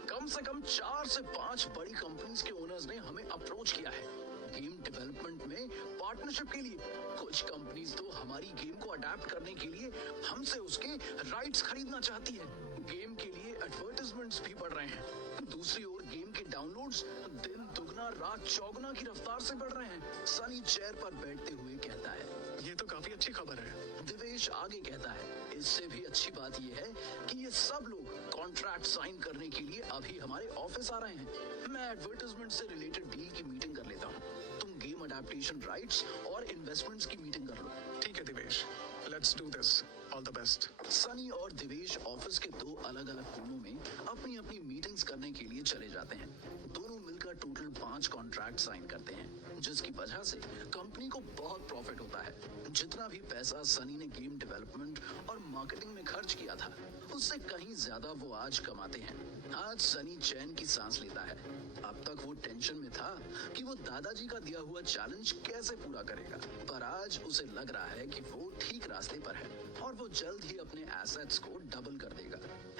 कम से कम 4 से 5 बड़ी कंपनीज के ओनर्स ने हमें अप्रोच किया है गेम डेवलपमेंट में पार्टनरशिप के लिए। कुछ कंपनीज तो हमारी गेम को अडेप्ट करने के लिए हमसे उसके राइट्स खरीदना चाहती है। गेम के लिए एडवर्टाइजमेंट्स भी बढ़ रहे हैं। दूसरी ओर गेम के डाउनलोड्स दिन दुगना रात चौगुना की रफ्तार से बढ़ रहे हैं। सनी चेयर पर बैठते हुए कहता है, ये तो काफी अच्छी खबर है। दिवेश आगे कहता है, इससे भी अच्छी बात यह है कि ये सब लोग कॉन्ट्रैक्ट साइन करने के लिए अभी हमारे ऑफिस आ रहे हैं। मैं एडवर्टाइजमेंट से रिलेटेड डील की मीटिंग कर लेता हूँ, तुम गेम अडेप्टेशन राइट्स और इन्वेस्टमेंट्स की मीटिंग कर लो। ठीक है Divesh, let's do this. All the best. Sunny और दिवेश ऑफिस के 2 अलग अलग कोनों में अपनी अपनी मीटिंग्स करने के लिए चले जाते हैं। दोनों मिलकर टोटल 5 कॉन्ट्रैक्ट साइन करते हैं, जिसकी वजह से कंपनी को बहुत प्रॉफिट होता है। जितना भी पैसा सनी ने गेम डेवलपमेंट और मार्केटिंग में खर्च किया था, उससे कहीं ज्यादा वो आज कमाते हैं। आज सनी चैन की सांस लेता है। अब तक वो टेंशन में था कि वो दादाजी का दिया हुआ चैलेंज कैसे पूरा करेगा, पर आज उसे लग रहा है कि वो ठीक रास्ते पर है और वो जल्द ही अपने एसेट्स को डबल कर देगा।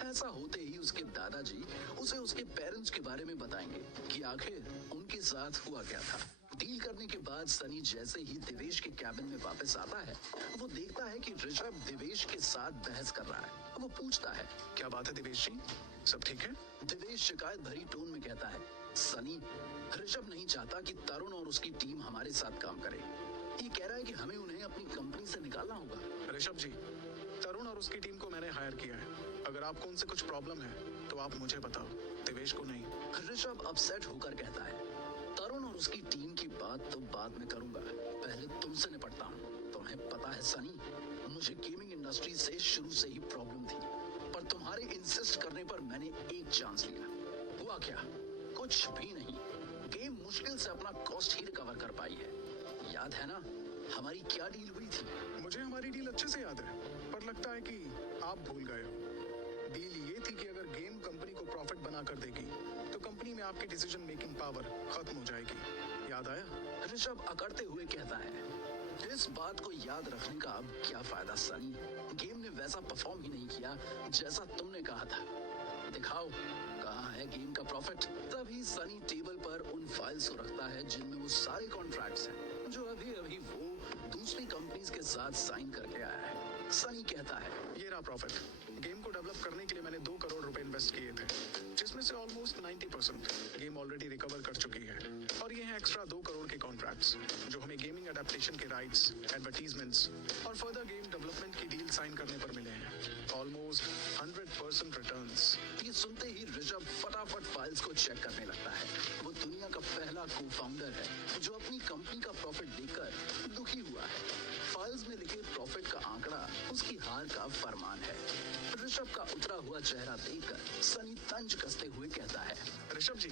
ऐसा होते ही उसके दादाजी उसे उसके पेरेंट्स के बारे में बताएंगे कि आखिर उनके साथ हुआ क्या था। डील करने के बाद सनी जैसे ही दिवेश के कैबिन में वापस आता है, वो देखता है कि ऋषभ दिवेश के साथ बहस कर रहा है। वो पूछता है, क्या बात है दिवेश जी, सब ठीक है? दिवेश शिकायत भरी टोन में कहता है, सनी, ऋषभ नहीं चाहता कि तरुण और उसकी टीम हमारे साथ काम करे। ये कह रहा है कि हमें उन्हें अपनी कंपनी से निकालना होगा। ऋषभ जी, तरुण और उसकी टीम को मैंने हायर किया है। अगर आपको उनसे कुछ प्रॉब्लम है तो तो आप मुझे बताओ, दिवेश को नहीं। ऋषभ अपसेट होकर कहता है, तरुण और उसकी टीम की बात तो बाद में करूंगा, पहले तुमसे निपटता हूँ। तुम्हें पता है सनी, मुझे गेमिंग इंडस्ट्री से शुरू से ही प्रॉब्लम थी, पर तुम्हारे इंसिस्ट करने पर मैंने एक चांस लिया। हुआ क्या? कुछ भी नहीं। गेम मुश्किल से अपना कॉस्ट ही रिकवर कर पाई है। याद है ना हमारी क्या डील हुई थी? मुझे हमारी डील अच्छे से याद है, पर लगता है कि आप भूल गए हो। डील ये थी कि अगर गेम कंपनी को प्रॉफिट बना कर देगी तो कंपनी में आपकी डिसीजन मेकिंग पावर खत्म हो जाएगी। याद आया? ऋषभ अकड़ते हुए कहता है, इस बात को याद रखने का अब क्या फायदा सनी? गेम ने वैसा परफॉर्म ही नहीं किया जैसा तुमने कहा था। दिखाओ कहाँ है गेम का प्रॉफिट। तभी सनी टेबल पर उन फाइल्स को रखता है जिनमें वो सारे कॉन्ट्रैक्ट्स हैं जो अभी अभी वो दूसरी कंपनीज के साथ साइन करके आया है। सनी कहता है, ये रहा प्रॉफिट। गेम को डेवलप करने के लिए मैंने 2 करोड़ रुपए इन्वेस्ट किए थे, जिसमें से ऑलमोस्ट 90% गेम ऑलरेडी रिकवर कर चुकी है। और ये हैं एक्स्ट्रा 2 करोड़ के कॉन्ट्रैक्ट्स जो हमें गेमिंग एडेप्टेशन के राइट्स, एडवर्टीजमेंट्स और फर्दर गेम डेवलपमेंट की डील साइन करने पर मिले हैं। Almost 100% returns. ये सुनते ही ऋषभ फटाफट फाइल्स को चेक करने लगता है। वो दुनिया का पहला को-फाउंडर है जो अपनी कंपनी का प्रॉफिट देखकर दुखी हुआ है। फाइल्स में लिखे प्रॉफिट का आंकड़ा उसकी हार का फरमान है। ऋषभ का उतरा हुआ चेहरा देखकर सनी तंज कसते हुए कहता है, ऋषभ जी,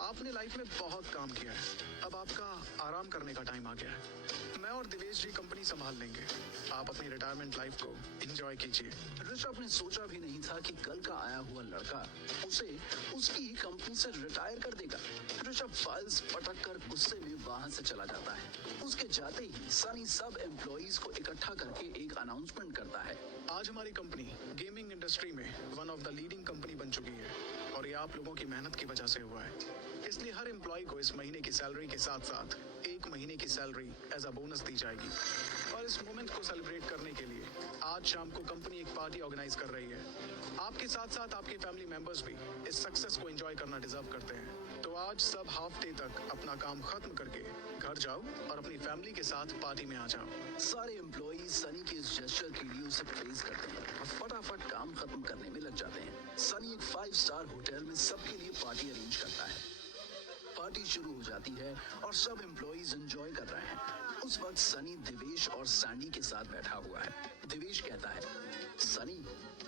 आपने लाइफ में बहुत काम किया है, अब आपका आराम करने का टाइम आ गया है। मैं और दिवेश जी कंपनी संभाल लेंगे, आप अपनी रिटायरमेंट लाइफ को एंजॉय कीजिए। ऋषभ ने सोचा भी नहीं था कि कल का आया हुआ लड़का उसे उसकी ही कंपनी से रिटायर कर देगा। ऋषभ फाइल्स पटक कर गुस्से में वहां से चला जाता है। उसके जाते ही सनी सब एम्प्लॉइज को इकट्ठा करके एक अनाउंसमेंट करता है। आज हमारी कंपनी गेमिंग इंडस्ट्री में one of the leading company बन चुकी है और ये आप लोगों की मेहनत की वजह से हुआ है। इसलिए हर एम्प्लॉय को इस महीने की सैलरी के साथ साथ 1 महीने की सैलरी एज अ बोनस दी जाएगी। और इस मोमेंट को सेलिब्रेट करने के लिए आज शाम को कंपनी एक पार्टी ऑर्गेनाइज कर रही है। आपके साथ साथ आपके फैमिली मेंबर्स भी इस सक्सेस को एंजॉय करना डिजर्व करते हैं। तो आज सब हाफ डे तक अपना काम खत्म करके घर जाओ और अपनी फैमिली के साथ पार्टी में आ जाओ। सारे एम्प्लॉइज सनी के इस जेस्चर के लिए उसे प्रेज करते हैं और फटाफट काम खत्म करने में लग जाते हैं। सनी एक 5 स्टार होटल में सबके लिए पार्टी अरेंज करता है। पार्टी शुरू हो जाती है और सब एम्प्लॉइज एंजॉय कर रहे हैं। उस वक्त सनी दिवेश और सैंडी के साथ बैठा हुआ है। दिवेश कहता है, सनी,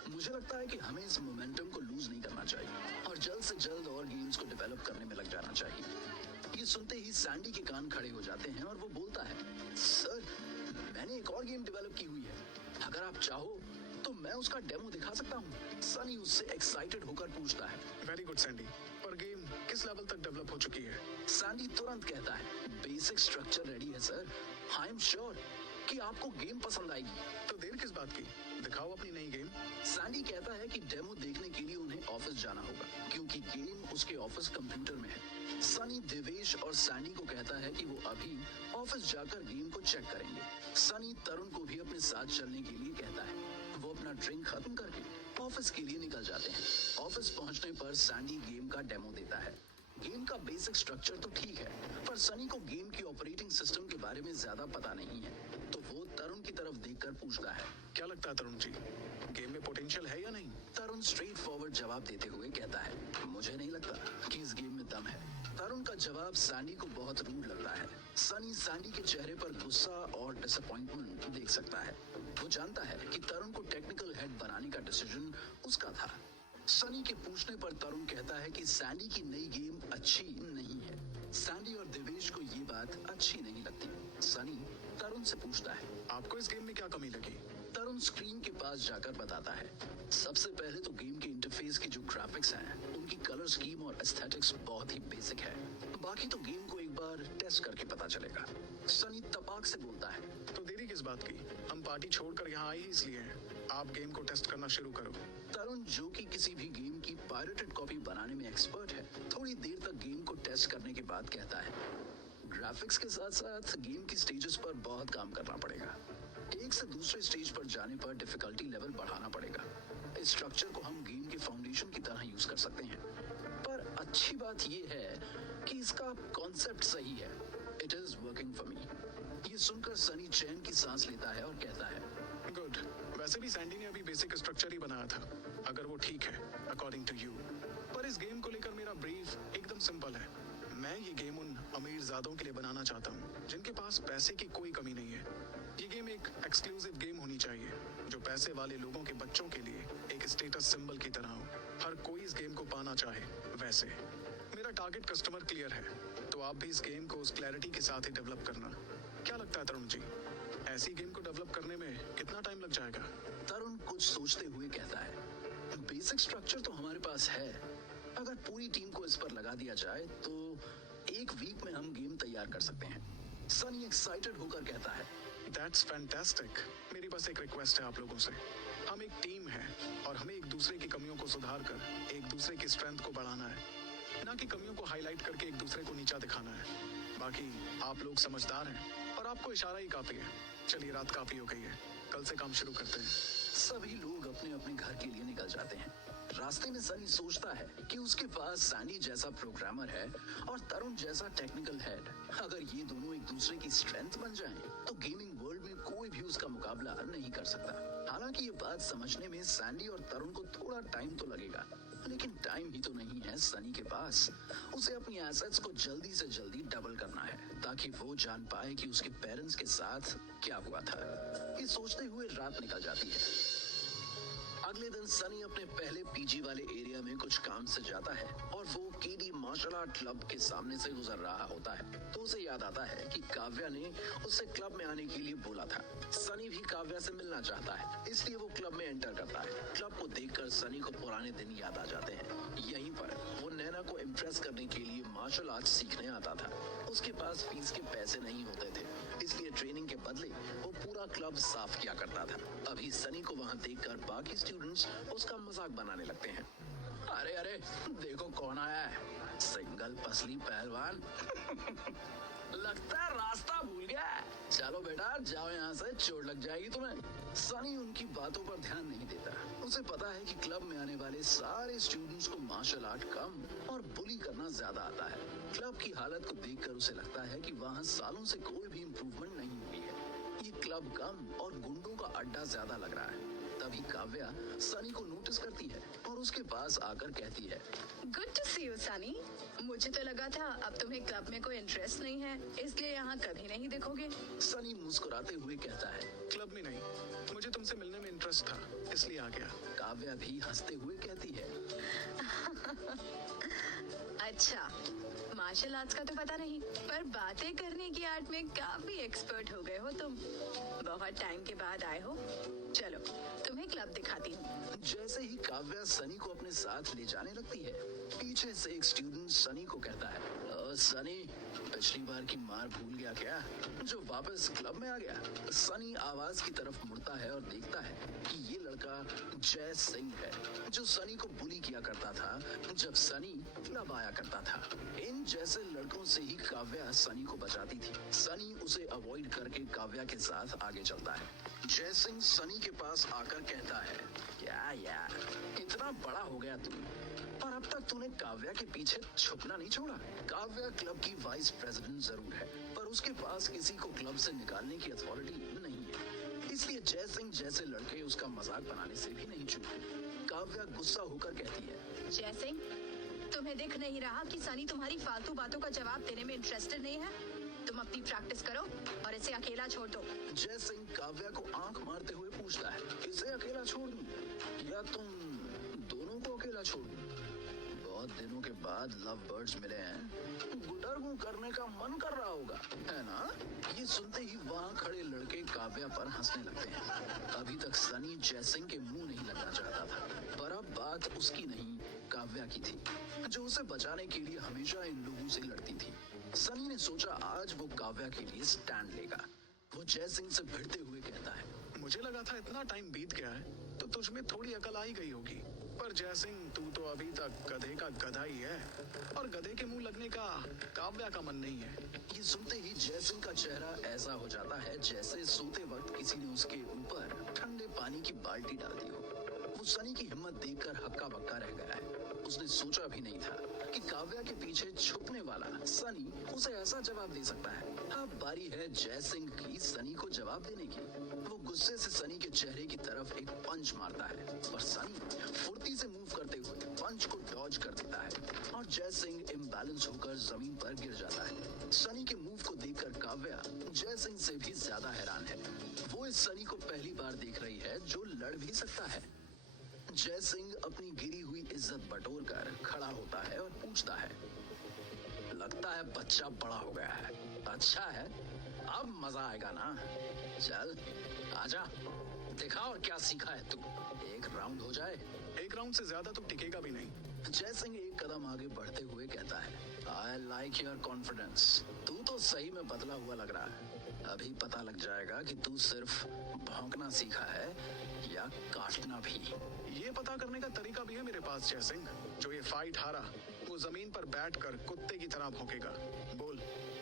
मुझे लगता है कि हमें इस मोमेंटम को लूज नहीं करना चाहिए और जल्द से जल्द और गेम्स को डेवलप करने में लग जाना चाहिए। ये सुनते ही सैंडी के कान खड़े हो जाते हैं और वो बोलता है, सर, मैंने एक और गेम डेवलप की हुई है, अगर आप चाहो तो मैं उसका डेमो दिखा सकता हूँ। सनी उससे एक्साइटेड होकर पूछता है, वेरी गुड सैंडी, पर गेम किस लेवल तक डेवलप हो चुकी है? सैंडी तुरंत कहता है, बेसिक स्ट्रक्चर रेडी है सर, आई एम श्योर कि आपको गेम पसंद आएगी। तो देर किस बात की, दिखाओ अपनी नई गेम। सैंडी कहता है कि डेमो देखने के लिए उन्हें ऑफिस जाना होगा क्योंकि गेम उसके ऑफिस कंप्यूटर में है। सनी दिवेश और सैंडी को कहता है कि वो अभी ऑफिस जाकर गेम को चेक करेंगे। सनी तरुण को भी अपने साथ चलने के लिए कहता है। वो अपना ड्रिंक खत्म करके ऑफिस के लिए निकल जाते हैं। ऑफिस पहुंचने पर सैंडी गेम का डेमो देता है। गेम का बेसिक स्ट्रक्चर तो ठीक है, पर सनी को गेम की ऑपरेटिंग सिस्टम के बारे में ज्यादा पता नहीं है, तो वो तरुण की तरफ देखकर पूछता है, क्या लगता है तरुण जी, गेम में पोटेंशियल है या नहीं? तरुण स्ट्रेट फॉरवर्ड जवाब देते हुए कहता है, मुझे नहीं लगता कि इस गेम में दम है। तरुण का जवाब सैंडी को बहुत रूड लगता है। सनी सैंडी के चेहरे पर गुस्सा और डिसअपॉइंटमेंट देख सकता है। वो जानता है कि तरुण को टेक्निकल हेड बनाने का डिसीजन उसका था। सनी के पूछने पर तरुण कहता है कि सैंडी की नई गेम अच्छी नहीं है। सैंडी और दिवेश को ये बात अच्छी नहीं लगती। सनी तरुण से पूछता है, आपको इस गेम में क्या कमी लगी? तरुण स्क्रीन के पास जाकर बताता है, सबसे पहले तो गेम के इंटरफेस के जो ग्राफिक्स हैं, उनकी कलर स्कीम और एस्थेटिक्स बहुत ही बेसिक है। बाकी तो गेम को एक बार टेस्ट करके पता चलेगा। सनी तपाक से बोलता है, तो देरी किस बात की, हम पार्टी छोड़कर यहाँ आए ही इसलिए हैं। आप गेम को टेस्ट करना शुरू करो। तरुण, जो कि किसी भी गेम की पायरेटेड कॉपी बनाने में एक्सपर्ट है, थोड़ी देर तक गेम को टेस्ट करने के बाद कहता है, ग्राफिक्स के साथ साथ गेम की स्टेजेस पर बहुत काम करना पड़ेगा। एक से दूसरे स्टेज पर जाने पर डिफिकल्टी लेवल बढ़ाना पड़ेगा। इस स्ट्रक्चर को हम गेम के फाउंडेशन की तरह यूज कर सकते हैं, पर अच्छी बात यह है कि इसका कॉन्सेप्ट सही है। It is working for me. ये सुनकर सनी चैन की सांस लेता है और कहता है, गुड। वैसे भी सैंडी ने अभी बेसिक स्ट्रक्चर ही बनाया था, अगर वो ठीक है अकॉर्डिंग टू यू। पर इस गेम को लेकर मेरा ब्रीफ एकदम सिंपल है। मैं ये गेम उन अमीर ज़ादों के लिए बनाना चाहता हूँ जिनके पास पैसे की कोई कमी नहीं है। ये गेम एक एक्सक्लूसिव गेम होनी चाहिए जो पैसे वाले लोगों के बच्चों के लिए एक स्टेटस सिंबल की तरह हो। हर कोई इस गेम को पाना चाहे। वैसे मेरा टारगेट कस्टमर क्लियर है, तो आप भी इस गेम को उस क्लैरिटी के साथ ही डेवलप करना। क्या लगता है तरुण जी, ऐसी गेम को डेवलप करने में कितना टाइम लग जाएगा? तरुण कुछ सोचते हुए कहता है, बेसिक स्ट्रक्चर तो हमारे पास है। अगर पूरी टीम को इस पर लगा दिया जाए तो 1 वीक में हम गेम तैयार कर सकते हैं। सनी एक्साइटेड होकर कहता है, दैट्स फैंटास्टिक। मेरी बस एक रिक्वेस्ट है आप लोगों से। हम एक टीम है और हमें एक दूसरे की कमियों को सुधार कर एक दूसरे की स्ट्रेंथ को बढ़ाना है, ना कि कमियों को हाईलाइट करके एक दूसरे को नीचा दिखाना है। बाकी आप लोग समझदार हैं और आपको इशारा ही काफी है। चलिए, रात काफी हो गई है, कल से काम शुरू करते हैं। सभी लोग अपने अपने घर के लिए निकल जाते हैं। रास्ते में सनी सोचता है कि उसके पास सैंडी जैसा प्रोग्रामर है और तरुण जैसा टेक्निकल हेड। अगर ये दोनों एक दूसरे की स्ट्रेंथ बन जाएं, तो गेमिंग वर्ल्ड में कोई भी उसका मुकाबला नहीं कर सकता। हालांकि ये बात समझने में सैंडी और तरुण को थोड़ा टाइम तो लगेगा, लेकिन टाइम ही तो नहीं है सनी के पास। उसे अपनी एसेट्स को जल्दी से जल्दी डबल करना है ताकि वो जान पाए कि उसके पेरेंट्स के साथ क्या हुआ था। ये सोचते हुए रात निकल जाती है। अगले दिन सनी अपने पहले पीजी वाले एरिया में कुछ काम से जाता है और वो केडी मार्शल आर्ट क्लब के सामने से गुजर रहा होता है तो उसे याद आता है कि काव्या ने उसे क्लब में आने के लिए बोला था। सनी भी काव्या से मिलना चाहता है, इसलिए वो क्लब में एंटर करता है। क्लब को देखकर सनी को पुराने दिन याद आ जाते हैं। यहीं पर वो नैना को इम्प्रेस करने के लिए मार्शल आर्ट सीखने आता था। उसके पास फीस के पैसे नहीं होते थे, इसलिए ट्रेनिंग के बदले वो पूरा क्लब साफ किया करता था। अभी सनी को वहाँ देखकर बाकी स्टूडेंट्स उसका मजाक बनाने लगते हैं। अरे अरे, देखो कौन आया है, सिंगल पसली पहलवान। लगता है रास्ता भूल गया है। चलो बेटा, जाओ यहाँ से, चोट लग जाएगी तुम्हें। सनी उनकी बातों पर ध्यान नहीं देता। उसे पता है कि क्लब में आने वाले सारे स्टूडेंट्स को मार्शल आर्ट कम और बुली करना ज्यादा आता है। क्लब की हालत को देखकर उसे लगता है कि वहाँ सालों से कोई भी इम्प्रूवमेंट नहीं हुई है। ये क्लब कम और गुंडों का अड्डा ज्यादा लग रहा है। तभी काव्या सनी को नोटिस करती है और उसके पास आकर कहती है, good to see you Sunny. मुझे तो लगा था अब तुम्हें क्लब में कोई इंटरेस्ट नहीं है, इसलिए यहाँ कभी नहीं दिखोगे। सनी मुस्कुराते हुए कहता है, क्लब में नहीं, मुझे तुमसे मिलने में इंटरेस्ट था, इसलिए आ गया। काव्या भी हंसते हुए कहती है, अच्छा, मार्शल आर्ट्स का तो पता नहीं, पर बातें करने की आर्ट में काफी एक्सपर्ट हो गए हो तुम। बहुत टाइम के बाद आए हो, चलो तुम्हें क्लब दिखाती हूँ। जैसे ही काव्या सनी को अपने साथ ले जाने लगती है, पीछे से एक स्टूडेंट सनी को कहता है, सनी, पिछली बार की मार भूल गया क्या, जो वापस क्लब में आ गया? सनी आवाज की तरफ मुड़ता है और देखता है कि ये लड़का जय सिंह है, जो सनी को बुली किया करता था जब सनी क्लब आया करता था। इन जैसे लड़कों से ही काव्या सनी को बचाती थी। सनी उसे अवॉइड करके काव्या के साथ आगे चलता है। जय सिंह सनी के पास आकर कहता है, क्या यार, इतना बड़ा हो गया तू, पर अब तक तूने काव्या के पीछे छुपना नहीं छोड़ा। काव्या क्लब की वाइस प्रेसिडेंट जरूर है, पर उसके पास किसी को क्लब से निकालने की अथॉरिटी नहीं है, इसलिए जय सिंह जैसे लड़के उसका मजाक बनाने से भी नहीं चूकते। काव्या गुस्सा होकर कहती है, जय सिंह, तुम्हें दिख नहीं रहा कि सनी तुम्हारी फालतू बातों का जवाब देने में इंटरेस्टेड नहीं है? तुम अपनी प्रैक्टिस करो और इसे अकेला छोड़ दो। जय सिंह काव्या को आंख मारते हुए पूछता है, इसे अकेला छोड़ दूं या तुम दोनों को अकेला छोड़ दूं? बहुत दिनों के बाद लव बर्ड्स मिले हैं, गुडरगू करने का मन कर रहा होगा, है ना? ये सुनते ही वहाँ खड़े लड़के काव्या पर हंसने लगते हैं। अभी तक सनी जय सिंह के मुंह नहीं लगना चाहता था, पर अब बात उसकी नहीं काव्या की थी, जो उसे बचाने के लिए हमेशा इन लोगों से लड़ती थी। सनी ने सोचा आज वो काव्या के लिए स्टैंड लेगा। वो जय सिंह से भिड़ते हुए कहता है, मुझे लगा था इतना टाइम बीत गया है तो तुझमें थोड़ी अकल आ ही गई होगी, पर जय सिंह, तू तो अभी तक गधे का गधा ही है और गधे के मुंह लगने का काव्या का मन नहीं है। ये सुनते ही जय सिंह का चेहरा ऐसा हो जाता है जैसे सोते वक्त किसी ने उसके ऊपर ठंडे पानी की बाल्टी डाल दी हो। वो सनी की हिम्मत देखकर हक्का बक्का रह गया है। उसने सोचा भी नहीं था कि काव्या के पीछे छुपने वाला सनी उसे ऐसा जवाब दे सकता है। अब बारी है जय सिंह की सनी को जवाब देने की। वो गुस्से से सनी के चेहरे की तरफ एक पंच मारता है और सनी फुर्ती जय सिंह इम्बैलेंस होकर जमीन पर गिर जाता है। सनी के मूव को देखकर काव्या जय सिंह से भी ज्यादा हैरान है। वो इस सनी को पहली बार देख रही है जो लड़ भी सकता है। जय सिंह अपनी गिरी हुई इज्जत बटोर कर खड़ा होता है और पूछता है, लगता है बच्चा बड़ा हो गया है। अच्छा है, अब मजा आएगा ना। चल आजा, दिखा और क्या सीखा है तू। एक राउंड हो जाए। एक राउंड से ज्यादा तो टिकेगा भी नहीं। जय सिंह एक कदम आगे बढ़ते हुए कहता है, आई लाइक योर कॉन्फिडेंस। तू तो सही में बदला हुआ लग रहा है। अभी पता लग जाएगा कि तू सिर्फ भौंकना सीखा है या काटना भी। ये पता करने का तरीका भी है मेरे पास जय सिंह। जो ये फाइट हारा वो जमीन पर बैठकर कुत्ते की तरह भौंकेगा। बोल,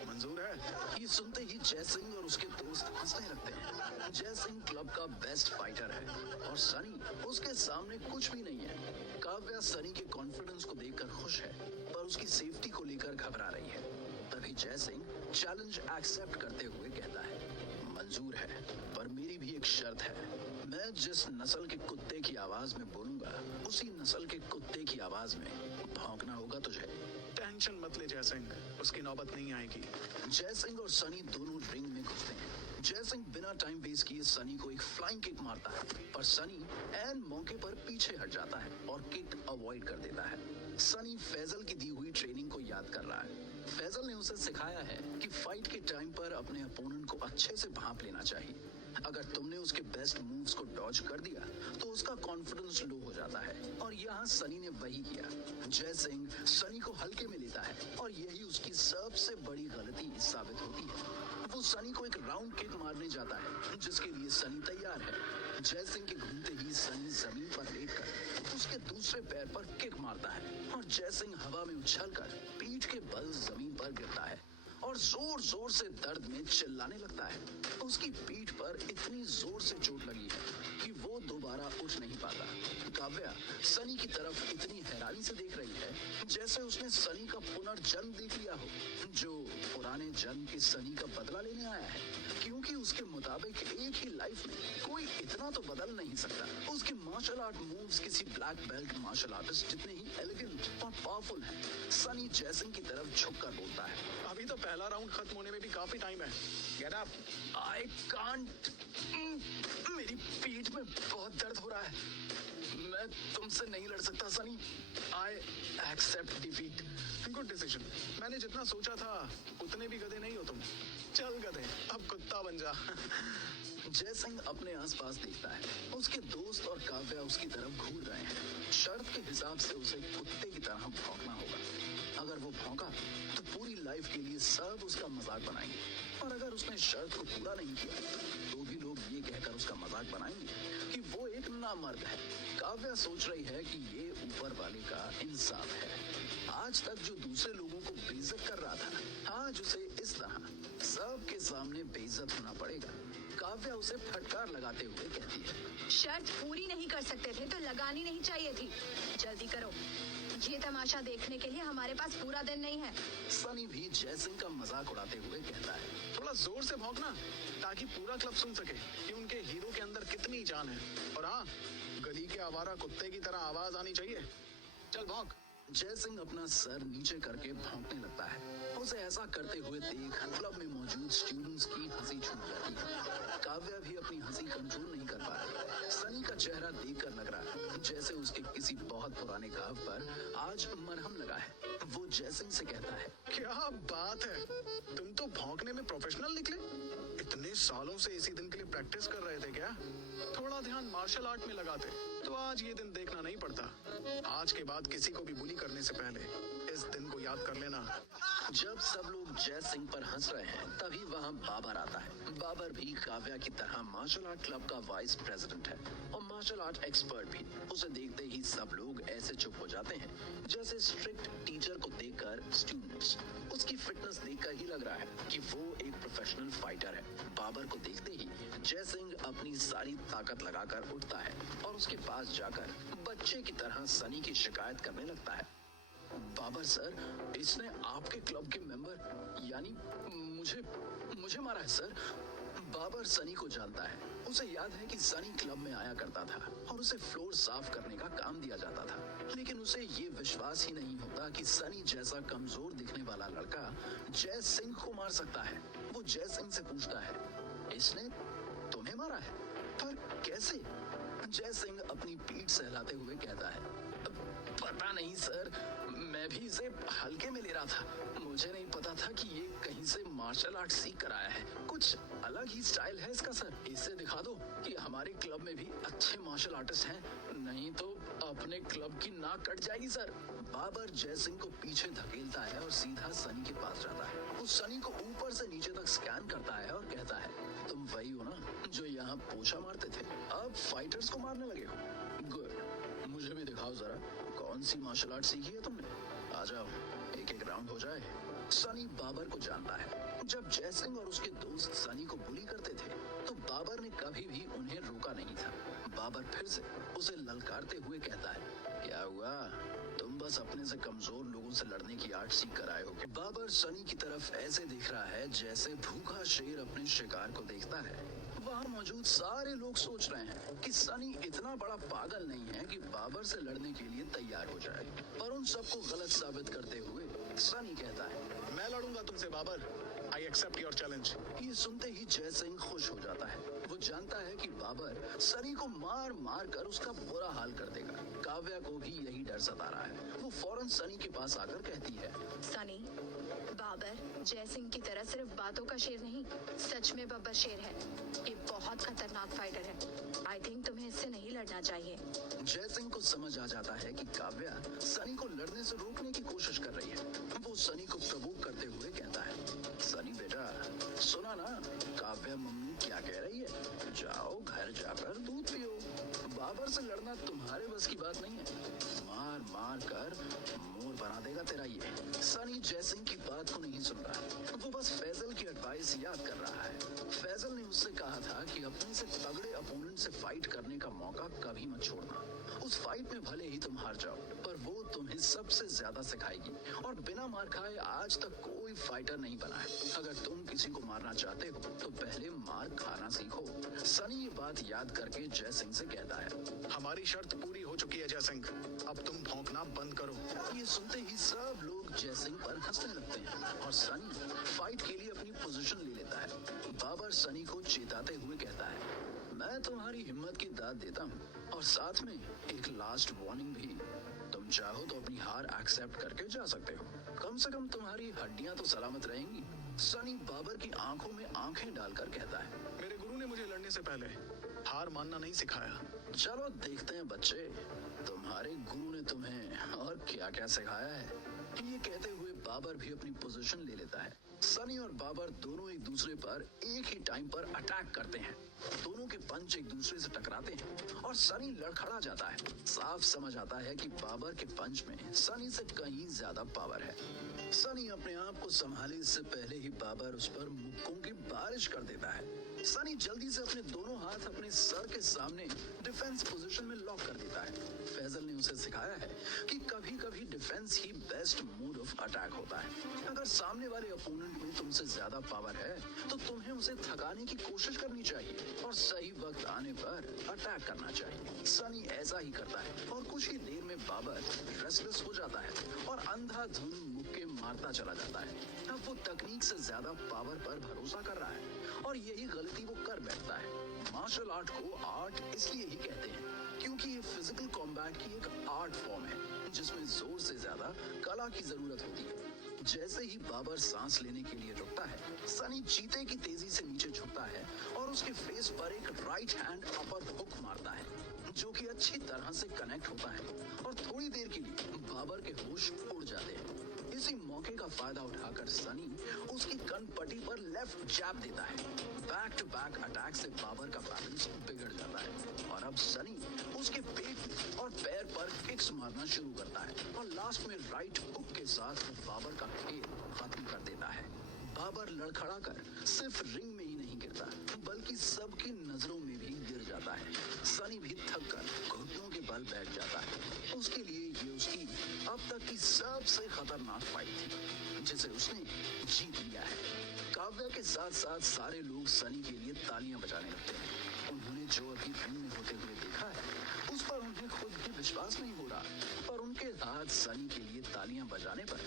मंजूर है? ये सुनते ही जय सिंह और उसके दोस्त हंसने लगते हैं। जय सिंह क्लब का बेस्ट फाइटर है और सनी उसके सामने कुछ भी नहीं है। काव्या सनी के कॉन्फिडेंस को देखकर खुश है, पर उसकी सेफ्टी को लेकर घबरा रही है। तभी जय सिंह चैलेंज एक्सेप्ट करते हुए कहता है, मंजूर है, पर मेरी भी एक शर्त है। मैं जिस नस्ल के कुत्ते की आवाज में बोलूंगा, उसी नस्ल के कुत्ते की आवाज में भौंकना होगा तुझे। टेंशन मत ले जय सिंह, उसकी नौबत नहीं आएगी। जय सिंह और सनी दोनों रिंग में घुसते हैं। जय सिंह बिना टाइम वेस्ट किए सनी को एक फ्लाइंग किक मारता है, पर सनी एन मौके पर पीछे हट जाता है और किक अवॉइड कर देता है। सनी फैजल की दी हुई ट्रेनिंग को याद कर रहा है। फैजल ने उसे सिखाया है कि फाइट के टाइम पर अपने अपोनेंट को अच्छे से भांप लेना चाहिए। अगर तुमने उसके बेस्ट मूव्स को डॉज कर दिया तो उसका कॉन्फिडेंस लो हो जाता है, और यहाँ सनी ने वही किया। जय सिंह सनी को हल्के में लेता है और यही उसकी सबसे बड़ी गलती साबित होती है। वो सनी को एक राउंड किक मारने जाता है, जिसके लिए सनी तैयार है। जय सिंह के घूमते ही सनी जमीन पर लेटकर उसके दूसरे पैर पर किक मारता है और जय सिंह हवा में उछलकर पीठ के बल जमीन पर गिरता है और जोर जोर से दर्द में चिल्लाने लगता है। उसकी पीठ पर इतनी जोर से चोट लगी है कि वो दोबारा उठ नहीं पाता। काव्या सनी की तरफ इतनी हैरानी से देख रही है जैसे उसने सनी का पुनर्जन्म देख लिया हो, जो पुराने जन्म के सनी का बदला लेने आया है। क्योंकि उसके मुताबिक एक ही लाइफ में कोई इतना तो बदल नहीं सकता। उसके मार्शल आर्ट मूव्स किसी ब्लैक बेल्ट मार्शल आर्टिस्ट जितने ही एलिगेंट और पावरफुल हैं। सनी जय सिंह की तरफ झुककर बोलता है, अभी तो पहला राउंड खत्म होने में भी काफी टाइम है। Get up. I can't. मेरी पीठ में बहुत दर्द हो रहा है। मैं तुमसे नहीं लड़ सकता Sunny. I accept defeat. Good decision. मैंने जितना सोचा था उतने भी गधे नहीं हो तुम। चल गधे, अब कुत्ता बन जा। जय सिंह अपने आसपास देखता है। उसके दोस्त और काव्या उसकी तरफ घूर रहे हैं। शर्त के हिसाब से उसे कुत्ते की तरह भौंकना होगा। अगर वो भौंका तो पूरी लाइफ के लिए सब उसका मजाक बनाएंगे, और अगर उसने शर्त को पूरा नहीं किया तो भी लोग ये कहकर उसका मजाक बनाएंगे कि वो एक नामर्द है। काव्या सोच रही है कि ये ऊपर वाले का इंसाफ है। आज तक जो दूसरे लोगों को बेइज्जत कर रहा था, आज उसे इस तरह सबके सामने बेइज्जत होना पड़ेगा। काव्या उसे फटकार लगाते हुए कहती है, शर्त पूरी नहीं कर सकते थे तो लगानी नहीं चाहिए थी। जल्दी करो, ये तमाशा देखने के लिए हमारे पास पूरा दिन नहीं है। सनी भी जय सिंह का मजाक उड़ाते हुए कहता है, थोड़ा जोर से भौंकना ताकि पूरा क्लब सुन सके कि उनके हीरो के अंदर कितनी जान है। और हाँ, गली के आवारा कुत्ते की तरह आवाज आनी चाहिए। चल भौंक। जय सिंह अपना सर नीचे करके भौंकने लगता है। उसे ऐसा करते हुए देख क्लब में मौजूद स्टूडेंट्स की हंसी छूट जाती है। काव्या भी अपनी हंसी कंट्रोल नहीं कर पा रही। सनी का चेहरा देखकर लग रहा है जैसे उसके किसी बहुत पुराने घाव पर आज मरहम लगा है। वो जय सिंह से कहता है, क्या बात है, तुम तो भौंकने में प्रोफेशनल निकले। इतने सालों से इसी दिन के लिए प्रैक्टिस कर रहे थे क्या? थोड़ा ध्यान मार्शल आर्ट में लगाते तो आज ये दिन देखना नहीं पड़ता। आज के बाद किसी को भी बुली करने से पहले इस दिन को याद कर लेना। जब सब लोग जय सिंह पर हंस रहे हैं तभी वहाँ बाबर आता है। बाबर भी काव्या की तरह मार्शल आर्ट क्लब का वाइस प्रेसिडेंट है और मार्शल आर्ट एक्सपर्ट भी। उसे देखते ही सब लोग ऐसे चुप हो जाते हैं जैसे स्ट्रिक्ट टीचर को देखकर स्टूडेंट्स। उसकी फिटनेस देखकर ही लग रहा है कि वो एक प्रोफेशनल फाइटर है। बाबर को देखते ही जय सिंह अपनी सारी ताकत लगाकर उठता है और उसके पास जाकर बच्चे की तरह सनी की शिकायत करने लगता है। बाबर सर, इसने आपके क्लब के मेंबर यानी मुझे मारा है सर। बाबर सनी को जानता है। उसे याद है कि सनी क्लब में आया करता था और उसे फ्लोर साफ करने का काम दिया जाता था। लेकिन उसे ये विश्वास ही नहीं होता कि सनी जैसा कमजोर दिखने वाला लड़का जय सिंह को मार सकता है। वो जय सिंह से पूछता है, इसने तुम्हें मारा है? पर कैसे? जय सिंह अपनी पीठ सहलाते हुए कहता है, पता नहीं सर, मैं भी इसे हल्के में ले रहा था। मुझे नहीं पता था कि ये कहीं से मार्शल आर्ट सीख कर आया है। कुछ अलग ही स्टाइल है इसका सर। इससे दिखा दो कि हमारे क्लब में भी अच्छे मार्शल आर्टिस्ट हैं, नहीं तो अपने क्लब की नाक कट जाएगी सर। बाबर जय सिंह को पीछे धकेलता है और सीधा सनी के पास जाता है। वो सनी को ऊपर से नीचे तक स्कैन करता है और कहता है, तुम वही हो ना जो यहाँ पोछा मारते थे, अब फाइटर्स को मारने लगे हो? गुड, मुझे भी दिखाओ जरा, कौन सी मार्शल आर्ट सीखी है तुमने? आ जाओ, एक एक राउंड हो जाए। सनी बाबर को जानता है। जब जय सिंह और उसके दोस्त सनी को बुली करते थे तो बाबर ने कभी भी उन्हें रोका नहीं था। बाबर फिर से उसे ललकारते हुए कहता है, क्या हुआ? तुम बस अपने से कमजोर लोगों से लड़ने की आर्ट सीख कर आए हो। बाबर सनी की तरफ ऐसे देख रहा है जैसे भूखा शेर अपने शिकार को देखता है। वहाँ मौजूद सारे लोग सोच रहे हैं कि सनी इतना बड़ा पागल नहीं है कि बाबर से लड़ने के लिए तैयार हो जाए, पर उन सबको गलत साबित करते हुए सनी कहता है, मैं लड़ूंगा तुमसे Babar, I accept your challenge. ये सुनते ही जय सिंह खुश हो जाता है। वो जानता है कि बाबर सनी को मार मार कर उसका बुरा हाल कर देगा। काव्या को भी यही डर सता रहा है। वो फौरन सनी के पास आकर कहती है, सनी, बाबर जय सिंह की तरह सिर्फ बातों का शेर नहीं, सच में बब्बर शेर है। ये बहुत खतरनाक फाइटर है। आई थिंक तुम्हें इससे नहीं लड़ना चाहिए। जय सिंह को समझ आ जाता है कि काव्या सनी को लड़ने से रोकने की कोशिश कर रही है। वो सनी को प्रवोक करते हुए कहता है, सनी बेटा, सुना ना काव्या मम्मी क्या कह रही है? जाओ घर जाकर दूध पियो। बाबर से लड़ना तुम्हारे बस की बात नहीं है। मार मार कर मोर बना देगा तेरा ये। सनी जय सिंह की बात को नहीं सुन रहा। वो बस फैजल की एडवाइस याद कर रहा है। फैजल ने उससे कहा था कि अपने से तगड़े अपोनेंट से फाइट करने का मौका कभी मत छोड़ना। उस फाइट में भले ही तुम हार जाओ, पर वो तुम्हें सबसे ज्यादा सिखाएगी। और बिना मार खाए आज तक कोई फाइटर नहीं बना है। अगर तुम किसी को मारना चाहते हो तो पहले मार खाना सीखो। सनी ये बात याद करके जय सिंह से कहता है, हमारी शर्त पूरी हो चुकी है जय सिंह, अब तुम भौंकना बंद करो। ये सुनते ही सब लोग जय सिंह पर हंसने लगते हैं और सनी फाइट के लिए अपनी पोजीशन ले लेता है। बाबर सनी को चेताते हुए कहता है, मैं तुम्हारी हिम्मत की दाद देता हूँ और साथ में एक लास्ट वार्निंग भी। तुम चाहो तो अपनी हार एक्सेप्ट करके जा सकते हो। कम से कम तुम्हारी हड्डियां तो सलामत रहेंगी। सनी बाबर की आंखों में आंखें डालकर कहता है, मेरे गुरु ने मुझे लड़ने से पहले हार मानना नहीं सिखाया। चलो देखते हैं बच्चे, तुम्हारे गुरु ने तुम्हें और क्या क्या सिखाया है। ये कहते हुए बाबर भी अपनी पोजीशन ले लेता है। सनी और बाबर दोनों एक दूसरे पर एक ही टाइम पर अटैक करते हैं। दोनों के पंच एक दूसरे से टकराते हैं और सनी लड़खड़ा जाता है। साफ समझ आता है कि बाबर के पंच में सनी से कहीं ज्यादा पावर है। सनी अपने आप को संभाले इससे पहले ही बाबर उस पर मुक्कों की बारिश कर देता है। सनी जल्दी से अपने दोनों हाथ अपने सर के सामने डिफेंस पोजीशन में लॉक कर देता है। फैजल ने उसे सिखाया है कि कभी कभी defence he best mode of attack होता है। अगर सामने वाले अपोनेंट में तुमसे ज्यादा पावर है तो तुम्हें उसे थकाने की कोशिश करनी चाहिए और सही वक्त आने पर अटैक करना चाहिए। सनी ऐसा ही करता है और कुछ ही देर में बाबर रेस्टलेस हो जाता है और अंधाधुंध मुक्के मारता चला जाता है। अब वो तकनीक से ज्यादा पावर पर भरोसा कर रहा है और यही गलती वो कर बैठता है। मार्शल आर्ट को आर्ट इसलिए ही कहते हैं क्योंकि ये फिजिकल कॉम्बैट की एक आर्ट फॉर्म है जिसमें जोर से ज्यादा कला की जरूरत होती है। जैसे ही बाबर सांस लेने के लिए रुकता है, सनी चीते की तेजी से नीचे झुकता है और उसके फेस पर एक राइट हैंड अपर हुक मारता है जो कि अच्छी तरह से कनेक्ट होता है और थोड़ी देर के लिए बाबर के होश उड़ जाते हैं। इसी मौके का फायदा उठाकर सनी उसकी कनपट्टी पर लेफ्ट जैब देता है। बैक टू बैक अटैक से बाबर का बैलेंस बिगड़ जाता है और अब सनी उसके पेट और पैर पर किक्स मारना शुरू करता है और लास्ट में राइट हुक के साथ बाबर का खेल खत्म कर देता है। बाबर लड़खड़ा कर सिर्फ रिंग में ही नहीं गिरता बल्कि सबकी नजरों में भी गिर जाता है। सनी भी थक कर घुटनों के बल बैठ जाता है। उसके लिए ये उसकी अब तक की सबसे खतरनाक फाइट थी जिसे उसने जीत लिया है। काव्या के साथ साथ सारे लोग सनी के लिए तालियां बजाने लगते हैं। उन्होंने जो अभी रिंग में होते हुए देखा है उस पर उन्हें खुद भी विश्वास नहीं हो रहा, पर सबके हाथ सनी के लिए तालियां बजाने पर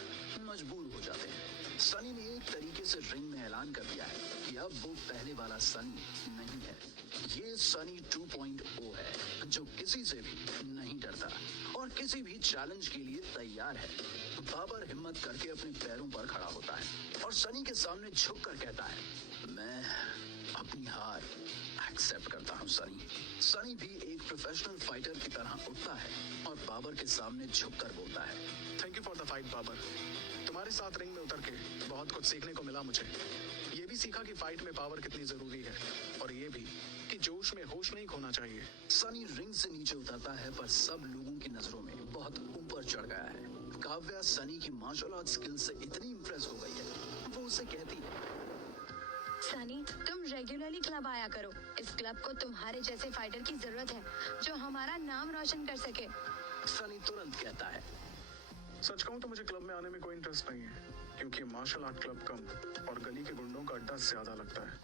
मजबूर हो जाते हैं। सनी ने एक तरीके से रिंग में ऐलान कर दिया है कि अब वो पहले वाला सनी नहीं है। ये सनी 2.0 है जो किसी से भी नहीं डरता और किसी भी चैलेंज के लिए तैयार है। बाबर हिम्मत करके अपने पैरों पर खड़ा होता है और सनी के सामने झुककर कहता है, मैं अपनी हार एक्सेप्ट करता हूँ सनी। सनी भी एक प्रोफेशनल फाइटर की तरह उठता है और बाबर के सामने झुककर बोलता है, thank you for the fight Babar. तुम्हारे साथ रिंग में उतर के बहुत कुछ सीखने को मिला मुझे। ये भी सीखा कि फाइट में पावर कितनी जरूरी है और ये भी कि जोश में होश नहीं खोना चाहिए। सनी रिंग से नीचे उतरता है पर सब लोगों की नजरों में बहुत ऊपर चढ़ गया है। काव्या सनी की मार्शल आर्ट स्किल से इतनी इम्प्रेस हो गई है, वो उसे कहती है, सनी तुम रेगुलरली क्लब आया करो। इस क्लब को तुम्हारे जैसे फाइटर की जरूरत है जो हमारा नाम रोशन कर सके। सनी तुरंत कहता है, सच कहूँ तो मुझे क्लब में आने में कोई इंटरेस्ट नहीं है, क्योंकि मार्शल आर्ट क्लब कम और गली के गुंडों का अड्डा ज्यादा लगता है,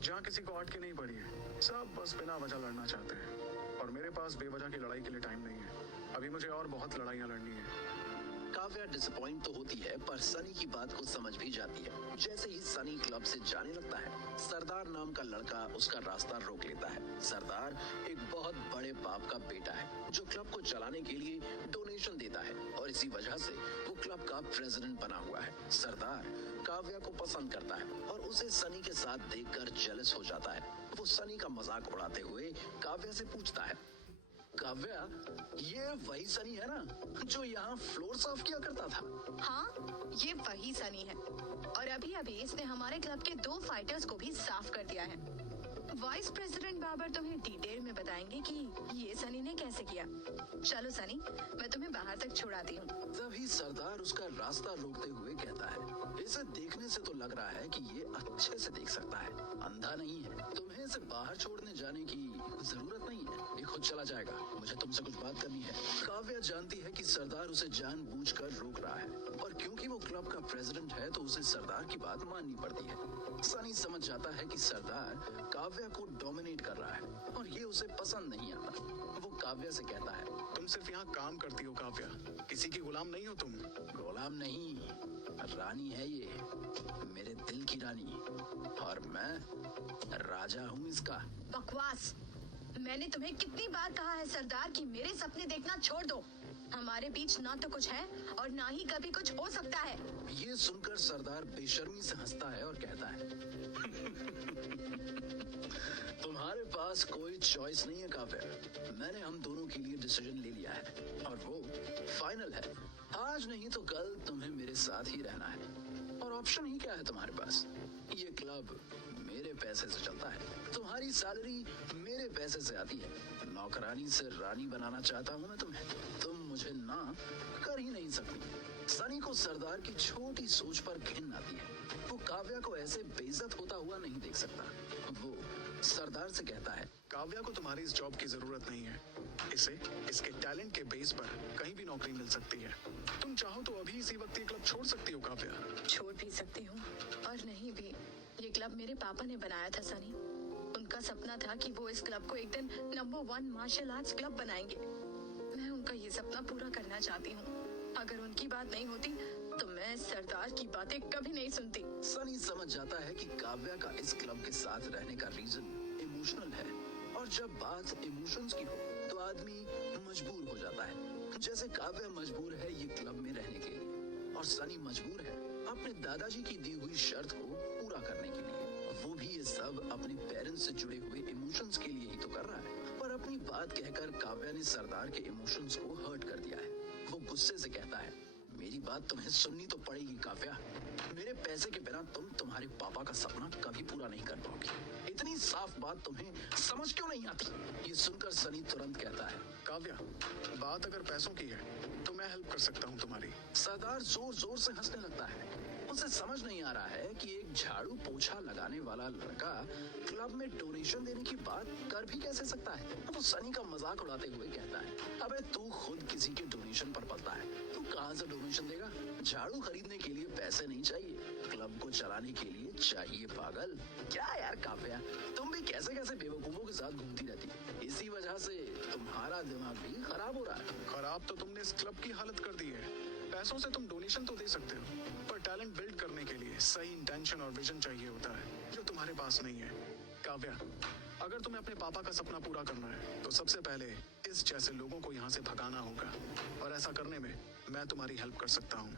जहाँ किसी को आर्ट की नहीं पड़ी है। सब बस बिना वजह लड़ना चाहते हैं और मेरे पास बेवजह की लड़ाई के लिए टाइम नहीं है। अभी मुझे और बहुत लड़ाइयाँ लड़नी है। काव्या डिसअपॉइंट तो होती है पर सनी की बात को समझ भी जाती है। जैसे ही सनी क्लब से जाने लगता है, सरदार नाम का लड़का उसका रास्ता रोक लेता है। सरदार एक बहुत बड़े बाप का बेटा है जो क्लब को चलाने के लिए डोनेशन देता है और इसी वजह से वो क्लब का प्रेसिडेंट बना हुआ है। सरदार काव्या को पसंद करता है और उसे सनी के साथ देखकर जेलस हो जाता है। वो सनी का मजाक उड़ाते हुए काव्या से पूछता है, काव्या ये वही सनी है ना जो यहाँ फ्लोर साफ किया करता था? हाँ, ये वही सनी है और अभी अभी इसने हमारे क्लब के 2 फाइटर्स को भी साफ कर दिया है। वाइस प्रेसिडेंट बाबर तुम्हें डिटेल में बताएंगे कि ये सनी ने कैसे किया। चलो सनी, मैं तुम्हें बाहर तक छोड़ाती हूँ। तभी सरदार उसका रास्ता रोकते हुए कहता है, इसे देखने से तो लग रहा है कि ये अच्छे से देख सकता है, अंधा नहीं है। तुम्हें इसे बाहर छोड़ने जाने की जरूरत नहीं है, ये खुद चला जाएगा। मुझे तुमसे कुछ बात करनी है। काव्या जानती है कि सरदार उसे जानबूझकर रोक रहा है और क्योंकि वो क्लब का प्रेसिडेंट है तो उसे सरदार की बात माननी पड़ती है। सनी समझ जाता है कि सरदार काव्या को डोमिनेट कर रहा है और ये उसे पसंद नहीं आता। वो काव्या से कहता है, तुम सिर्फ यहाँ काम करती हो काव्या, किसी की गुलाम नहीं हो तुम। गुलाम नहीं, रानी है ये, मेरे दिल की रानी, और मैं राजा हूँ इसका। बकवास! मैंने तुम्हें कितनी बार कहा है सरदार कि मेरे सपने देखना छोड़ दो। हमारे बीच ना तो कुछ है और ना ही कभी कुछ हो सकता है। ये सुनकर सरदार बेशर्मी से हंसता है और कहता है, तुम्हारे पास कोई चॉइस नहीं है काव्या। मैंने हम दोनों के लिए डिसीजन ले लिया है और वो फाइनल है। आज नहीं तो कल तुम्हें मेरे साथ ही रहना है और ऑप्शन ही क्या है तुम्हारे पास। ये क्लब मेरे पैसे से चलता है, तुम्हारी सैलरी मेरे पैसे से आती है। नौकरानी से रानी बनाना चाहता हूँ मैं तुम्हें, तुम मुझे ना कर ही नहीं सकती। सनी को सरदार की छोटी सोच पर घिन आती है। वो काव्या को ऐसे बेइज्जत होता हुआ नहीं देख सकता। वो सरदार से कहता है, काव्या को तुम्हारी इस जॉब की जरूरत नहीं है। इसे इसके टैलेंट के बेस पर कहीं भी नौकरी मिल सकती है। तुम चाहो तो अभी इसी वक्त ये क्लब छोड़ सकती हो काव्या। छोड़ भी सकती हूँ और नहीं भी। ये क्लब मेरे पापा ने बनाया था सनी। उनका सपना था कि वो इस क्लब को एक दिन नंबर 1 मार्शल आर्ट्स क्लब बनाएंगे। मैं उनका ये सपना पूरा करना चाहती हूँ। अगर उनकी बात नहीं होती तो मैं सरदार की बातें कभी नहीं सुनती। सनी समझ जाता है कि काव्या का इस क्लब के साथ रहने का रीजन इमोशनल है और जब बात इमोशंस की हो तो आदमी मजबूर हो जाता है। जैसे काव्या मजबूर है ये क्लब में रहने के लिए और सनी मजबूर है अपने दादाजी की दी हुई शर्त को पूरा करने के लिए। वो भी ये सब अपने पेरेंट्स से जुड़े हुए इमोशंस के लिए ही तो कर रहा है, पर अपनी बात कहकर काव्या ने सरदार के इमोशंस को हर्ट कर दिया है। वो गुस्से से कहता है, मेरी बात तुम्हें सुननी तो पड़ेगी काव्या। मेरे पैसे के बिना तुम तुम्हारे पापा का सपना कभी पूरा नहीं कर पाओगी। इतनी साफ बात तुम्हें समझ क्यों नहीं आती? ये सुनकर सनी तुरंत कहता है, काव्या, बात अगर पैसों की है तो मैं हेल्प कर सकता हूँ तुम्हारी। सरदार जोर जोर से हंसने लगता है। उसे समझ नहीं आ रहा है कि एक झाड़ू पोछा लगाने वाला लड़का क्लब में डोनेशन देने की बात कर भी कैसे सकता है। वो सनी का मजाक उड़ाते हुए कहता है, अबे तू खुद किसी के डोनेशन पर पलता है, तू कहाँ से डोनेशन देगा? झाड़ू खरीदने के लिए पैसे नहीं चाहिए, क्लब को चलाने के लिए चाहिए पागल। क्या यार काव्या, तुम भी कैसे कैसे बेवकूफों के साथ घूमती रहती। इसी वजह से तुम्हारा दिमाग भी खराब हो रहा है। खराब तो तुमने इस क्लब की हालत कर दी है। पैसों से तुम डोनेशन तो दे सकते हो, पर टैलेंट बिल्ड करने के लिए सही इंटेंशन और विजन चाहिए होता है, जो तुम्हारे पास नहीं है। काव्या, अगर तुम्हें अपने पापा का सपना पूरा करना है तो सबसे पहले इस जैसे लोगों को यहाँ से भगाना होगा, और ऐसा करने में मैं तुम्हारी हेल्प कर सकता हूँ।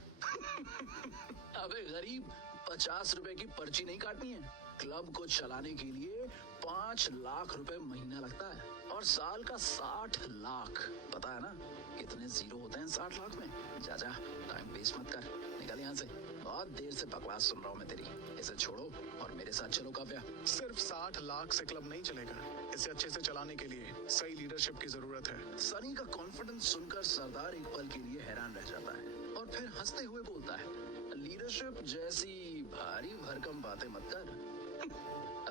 अबे गरीब, 50 रुपए की पर्ची नहीं काटनी है। क्लब को चलाने के लिए 5 लाख रुपए महीना लगता है, और साल का 60 लाख। पता है ना कितने जीरो होते हैं 60 लाख में? जा जा, टाइम वेस्ट मत कर, निकल यहाँ से। बहुत देर से बकवास सुन रहा हूँ मैं तेरी। इसे छोड़ो और मेरे साथ चलो काव्या। सिर्फ 60 लाख से क्लब नहीं चलेगा। इसे अच्छे से चलाने के लिए सही लीडरशिप की जरूरत है। सनी का कॉन्फिडेंस सुनकर सरदार एक पल के लिए हैरान रह जाता है, और फिर हंसते हुए बोलता है, लीडरशिप जैसी भारी भरकम बातें मत कर।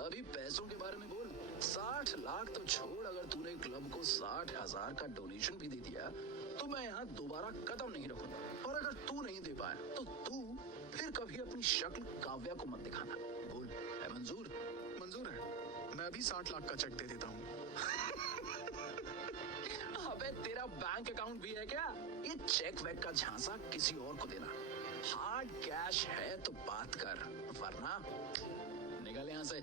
अभी पैसों के बारे में बोल। 60 लाख तो छोड़, अगर तूने क्लब को 60,000 का डोनेशन भी दे दिया तो मैं यहाँ दोबारा कदम नहीं रखूंगा। और अगर तू नहीं दे पाया तो तू फिर कभी अपनी शक्ल काव्या को मत दिखाना। बोल, है मंजूर? मंजूर है। मैं अभी 60 लाख का चेक दे देता हूँ। अबे तेरा बैंक अकाउंट भी है क्या? ये चेक वेक का झांसा किसी और को देना। हार्ड कैश है तो बात कर, वरना निकल यहाँ से।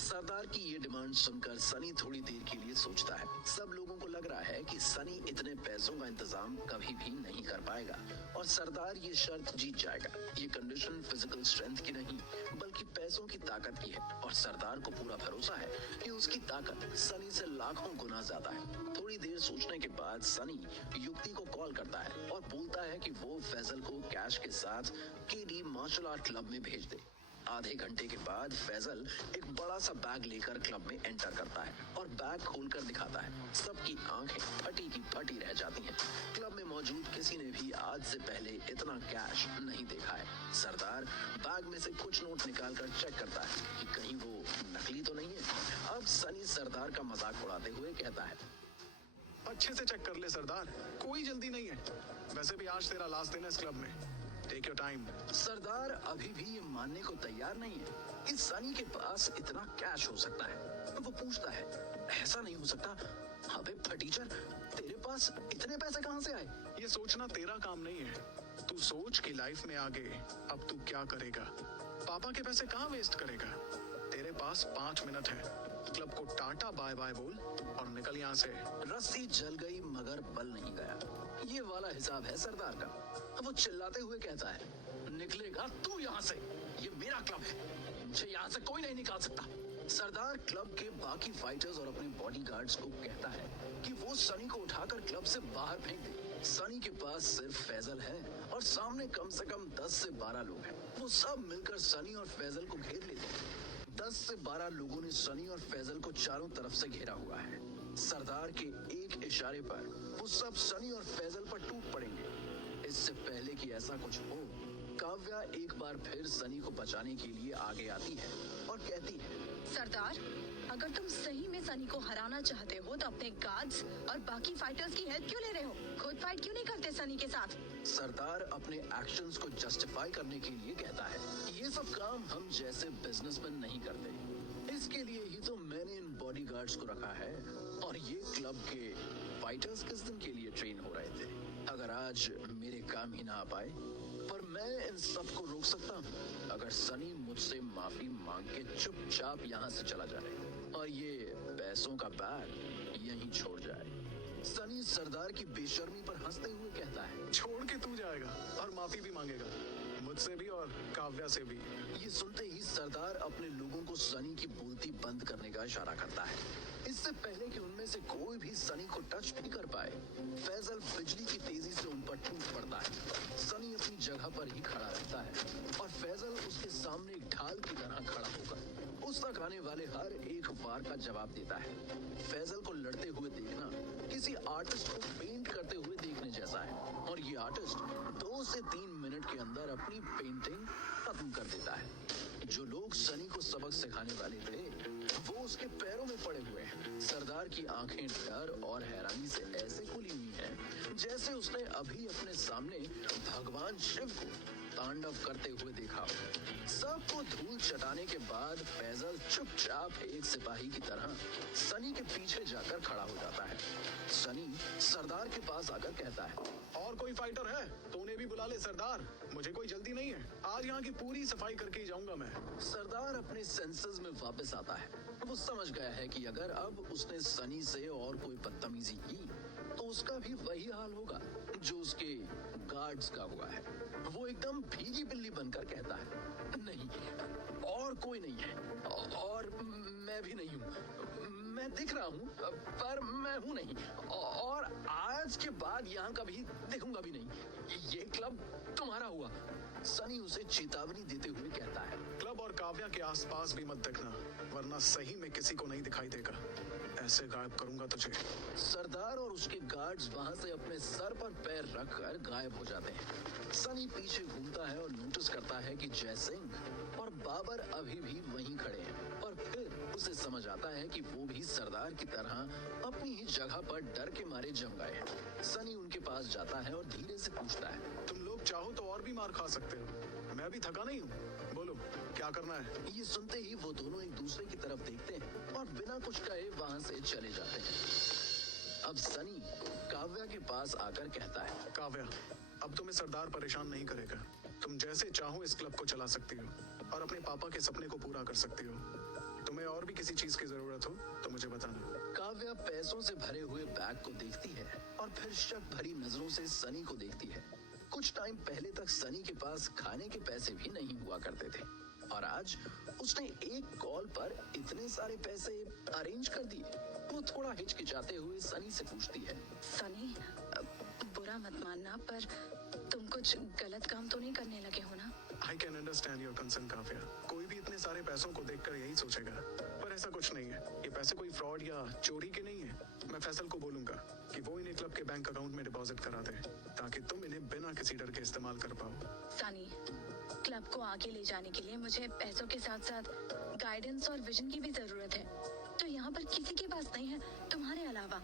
सरदार की ये डिमांड सुनकर सनी थोड़ी देर के लिए सोचता है। सब लोगों को लग रहा है कि सनी इतने पैसों का इंतजाम कभी भी नहीं कर पाएगा, और सरदार ये शर्त जीत जाएगा। ये कंडीशन फिजिकल स्ट्रेंथ की नहीं बल्कि पैसों की ताकत की है, और सरदार को पूरा भरोसा है कि उसकी ताकत सनी से लाखों गुना ज्यादा है। थोड़ी देर सोचने के बाद सनी युक्ति को कॉल करता है और बोलता है कि वो फैजल को कैश के साथ केडी मार्शल आर्ट क्लब में भेज दे। आधे घंटे के बाद फैजल एक बड़ा सा बैग लेकर क्लब में एंटर करता है और बैग खोलकर दिखाता है। सबकी आंखें फटी की फटी रह जाती हैं। क्लब में मौजूद किसी ने भी आज से पहले इतना कैश नहीं देखा है। सरदार बैग में से कुछ नोट निकालकर चेक करता है कि कहीं वो नकली तो नहीं है। अब सनी सरदार का मजाक उड़ाते हुए कहता है, अच्छे से चेक कर ले सरदार, कोई जल्दी नहीं है। वैसे भी आज तेरा लास्ट दिन है इस क्लब में, टेक योर टाइम। सरदार अभी भी ये मानने को तैयार नहीं है कि सनी के पास इतना कैश हो सकता है। वो पूछता है, ऐसा नहीं हो सकता। अबे फटीचर, तेरे पास इतने पैसे कहाँ से आए? ये सोचना तेरा काम नहीं है। तू सोच कि लाइफ में आगे अब तू क्या करेगा। पापा के पैसे कहाँ वेस्ट करेगा। तेरे पास 5 मिनट है। क्लब को टाटा बाय बाय बोल और निकल यहाँ से। रस्सी जल गई मगर बल नहीं गया। ये वाला हिसाब है सरदार का। वो चिल्लाते हुए कहता है, निकलेगा तू यहाँ से, ये मेरा क्लब है, मुझे यहाँ से कोई नहीं निकाल सकता। सरदार क्लब के बाकी फाइटर्स और अपने बॉडीगार्ड्स को कहता है कि वो सनी को उठाकर क्लब से बाहर फेंक दे। सनी के पास सिर्फ फैजल है और सामने कम से कम 10 से 12 लोग हैं। वो सब मिलकर सनी और फैजल को घेर लेते हैं। 10 से 12 लोगों ने सनी और फैजल को चारों तरफ से घेरा हुआ है। सरदार के एक इशारे पर वो सब सनी और फैजल पर टूट पड़ेंगे। इससे पहले कि ऐसा कुछ हो, काव्या एक बार फिर सनी को बचाने के लिए आगे आती है और कहती है, सरदार, अगर तुम सही में सनी को हराना चाहते हो तो अपने गार्ड्स और बाकी फाइटर्स की हेल्प क्यों ले रहे हो? खुद फाइट क्यों नहीं करते सनी के साथ? सरदार अपने एक्शंस को जस्टिफाई करने के लिए कहता है, ये सब काम हम जैसे बिजनेसमैन नहीं करते। इसके लिए ही तो मैंने इन बॉडीगार्ड्स को रखा है, और ये क्लब के फाइटर्स किस दिन के लिए ट्रेन हो रहे थे। अगर आज मेरे काम ही ना आ पाए, पर मैं इन सब को रोक सकता हूँ अगर सनी मुझसे माफी मांग के चुपचाप यहाँ से चला जाए और ये पैसों का बैग यहीं छोड़ जाए। सनी सरदार की बेशर्मी पर हंसते हुए कहता है, छोड़ के तू जाएगा और माफी भी मांगेगा, मुझसे भी और काव्या से भी। ये सुनते ही सरदार अपने लोगों को सनी की बोलती बंद करने का इशारा करता है। इससे पहले कि उनमें से कोई भी सनी को टच भी कर पाए, फैजल बिजली की तेजी से उन पर टूट पड़ता है। सनी अपनी जगह पर ही खड़ा रहता है और फैजल उसके सामने एक ढाल की तरह खड़ा होकर उस तक आने वाले हर एक वार का जवाब देता है। फैजल को लड़ते हुए देखना किसी आर्टिस्ट को पेंट करते हुए देखने जैसा है, और ये आर्टिस्ट 2 से 3 मिनट के अंदर अपनी पेंटिंग खत्म कर देता है। जो लोग सनी को सबक सिखाने वाले थे वो उसके पैरों में पड़े हुए हैं। सरदार की आंखें डर और हैरानी से ऐसे खुली हुई हैं जैसे उसने अभी अपने सामने भगवान शिव को तांडव करते हुए देखा हो। सबको धूल चटाने के बाद फैजल चुपचाप एक सिपाही की तरह सनी के पीछे जाकर खड़ा हो जाता है। सनी सरदार के पास आकर कहता है, और कोई फाइटर है तो उन्हें भी बुला ले सरदार, मुझे कोई जल्दी नहीं है, आज यहाँ की पूरी सफाई करके ही जाऊंगा मैं। सरदार अपने सेंसेस में वापस आता है। वो समझ गया है कि अगर अब उसने सनी से और कोई बदतमीजी की तो उसका भी वही हाल होगा जो उसके गार्ड्स का हुआ है। वो एकदम भीगी बिल्ली बनकर कहता है, नहीं, और कोई नहीं है, और मैं भी नहीं हूँ, मैं दिख रहा हूँ पर मैं हूँ नहीं, और आज के बाद यहाँ कभी दिखूंगा भी नहीं। ये क्लब तुम्हारा हुआ। सनी उसे चेतावनी देते हुए कहता है, क्लब और काव्या के आसपास भी मत देखना, वरना सही में किसी को नहीं दिखाई देगा, ऐसे गायब करूंगा तुझे। सरदार और उसके गार्ड्स वहां से अपने सर पर पैर रखकर गायब हो जाते हैं। सनी पीछे घूमता है और नोटिस करता है कि जयसिंह और बाबर अभी भी वहीं खड़े हैं, और फिर उसे समझ आता है कि वो भी सरदार की तरह अपनी ही जगह पर डर के मारे जम गए हैं। सनी उनके पास जाता है और धीरे से पूछता है, तुम लोग चाहो तो और भी मार खा सकते हो, मैं भी थका नहीं हूँ, बोलो क्या करना है। ये सुनते ही वो दोनों एक दूसरे की तरफ देखते हैं और बिना कुछ कहे वहां से चले जाते हैं। अब सनी काव्या के पास आकर कहता है, काव्या, अब तुम्हें सरदार परेशान नहीं करेगा, तुम जैसे चाहो इस क्लब को चला सकती हो और अपने पापा के सपने को पूरा कर सकती हो। तुम्हें और भी किसी चीज की जरूरत हो तो मुझे बताना। काव्या पैसों से भरे हुए बैग को देखती है और फिर शक भरी नजरों से सनी को देखती है। कुछ टाइम पहले तक सनी के पास खाने के पैसे भी नहीं हुआ करते थे, और आज उसने एक कॉल पर इतने सारे पैसे अरेंज कर दिए। वो थोड़ा हिचकिचाते हुए सनी से पूछती है, सनी, बुरा मत मानना, पर तुम कुछ गलत काम तो नहीं करने लगे हो ना? I can understand your concern Kavya, कोई भी इतने सारे पैसों को देखकर यही सोचेगा, पर ऐसा कुछ नहीं है। ये पैसे कोई फ्रॉड या चोरी के नहीं है। मैं फैसल को बोलूंगा कि वो इन्हें क्लब के बैंक अकाउंट में डिपॉजिट करा दे, ताकि तुम इन्हें बिना किसी डर के इस्तेमाल कर पाओ। सनी, क्लब को आगे ले जाने के लिए मुझे पैसों के साथ साथ गाइडेंस और विजन की भी जरूरत है, तो यहाँ पर किसी के पास नहीं है तुम्हारे अलावा।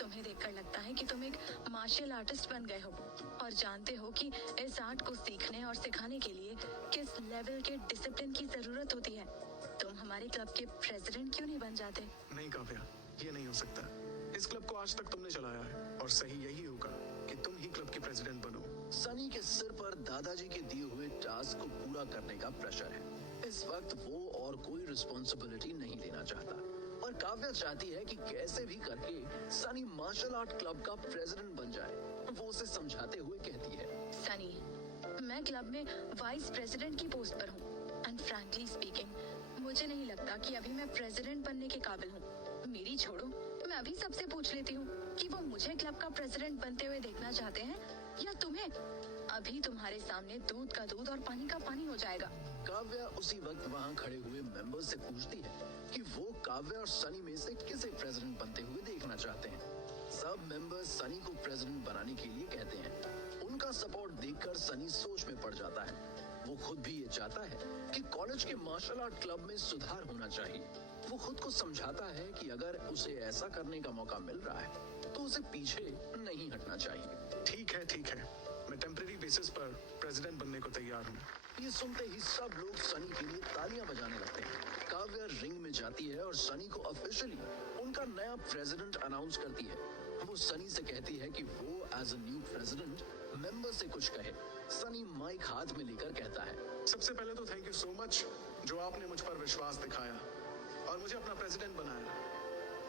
तुम्हें देखकर लगता है कि तुम एक मार्शल आर्टिस्ट बन गए हो और जानते हो कि इस आर्ट को सीखने और सिखाने के लिए किस लेवल के डिसिप्लिन की जरूरत होती है। तुम हमारे क्लब के प्रेसिडेंट क्यों नहीं बन जाते? नहीं काव्या, ये नहीं हो सकता। इस क्लब को आज तक तुमने चलाया है और सही यही होगा कि तुम ही क्लब की प्रेसिडेंट बनो। सनी के सिर पर दादाजी के दिए हुए टास्क को पूरा करने का प्रेशर है। इस वक्त वो और कोई रिस्पॉन्सिबिलिटी नहीं लेना चाहता, और काव्या चाहती है कि कैसे भी करके सनी मार्शल आर्ट क्लब का प्रेसिडेंट बन जाए। वो उसे समझाते हुए कहती है, सनी, मैं क्लब में वाइस प्रेसिडेंट की पोस्ट पर हूँ, एंड फ्रैंकली स्पीकिंग मुझे नहीं लगता कि अभी मैं प्रेसिडेंट बनने के काबिल हूँ। मेरी छोड़ो, मैं अभी सबसे पूछ लेती हूँ कि वो मुझे क्लब का प्रेसिडेंट बनते हुए देखना चाहते हैं या तुम्हें। अभी तुम्हारे सामने दूध का दूध और पानी का पानी हो जाएगा। काव्या उसी वक्त वहाँ खड़े हुए मेंबर्स से पूछती है कि वो काव्या और सनी में से किसे प्रेसिडेंट बनते हुए देखना चाहते हैं। सब मेंबर्स सनी को प्रेसिडेंट बनाने के लिए कहते हैं। उनका सपोर्ट देखकर सनी सोच में पड़ जाता है। वो खुद भी ये चाहता है कि कॉलेज के मार्शल आर्ट क्लब में सुधार होना चाहिए। वो खुद को समझाता है कि अगर उसे ऐसा करने का मौका मिल रहा है तो उसे पीछे नहीं हटना चाहिए। ठीक है, मैं टेम्परेरी बेसिस पर प्रेसिडेंट बनने को तैयार हूँ। ये सुनते ही सब लोग सनी के लिए तालियां बजाने लगते हैं। काव्या रिंग में जाती है और सनी को ऑफिशियली उनका नया प्रेसिडेंट अनाउंस करती है। वो सनी से कहती है कि वो as a new president member से कुछ कहे। सनी माइक हाथ में लेकर कहता है, सबसे पहले तो थैंक यू सो मच जो आपने मुझ पर विश्वास दिखाया और मुझे अपना प्रेसिडेंट बनाया।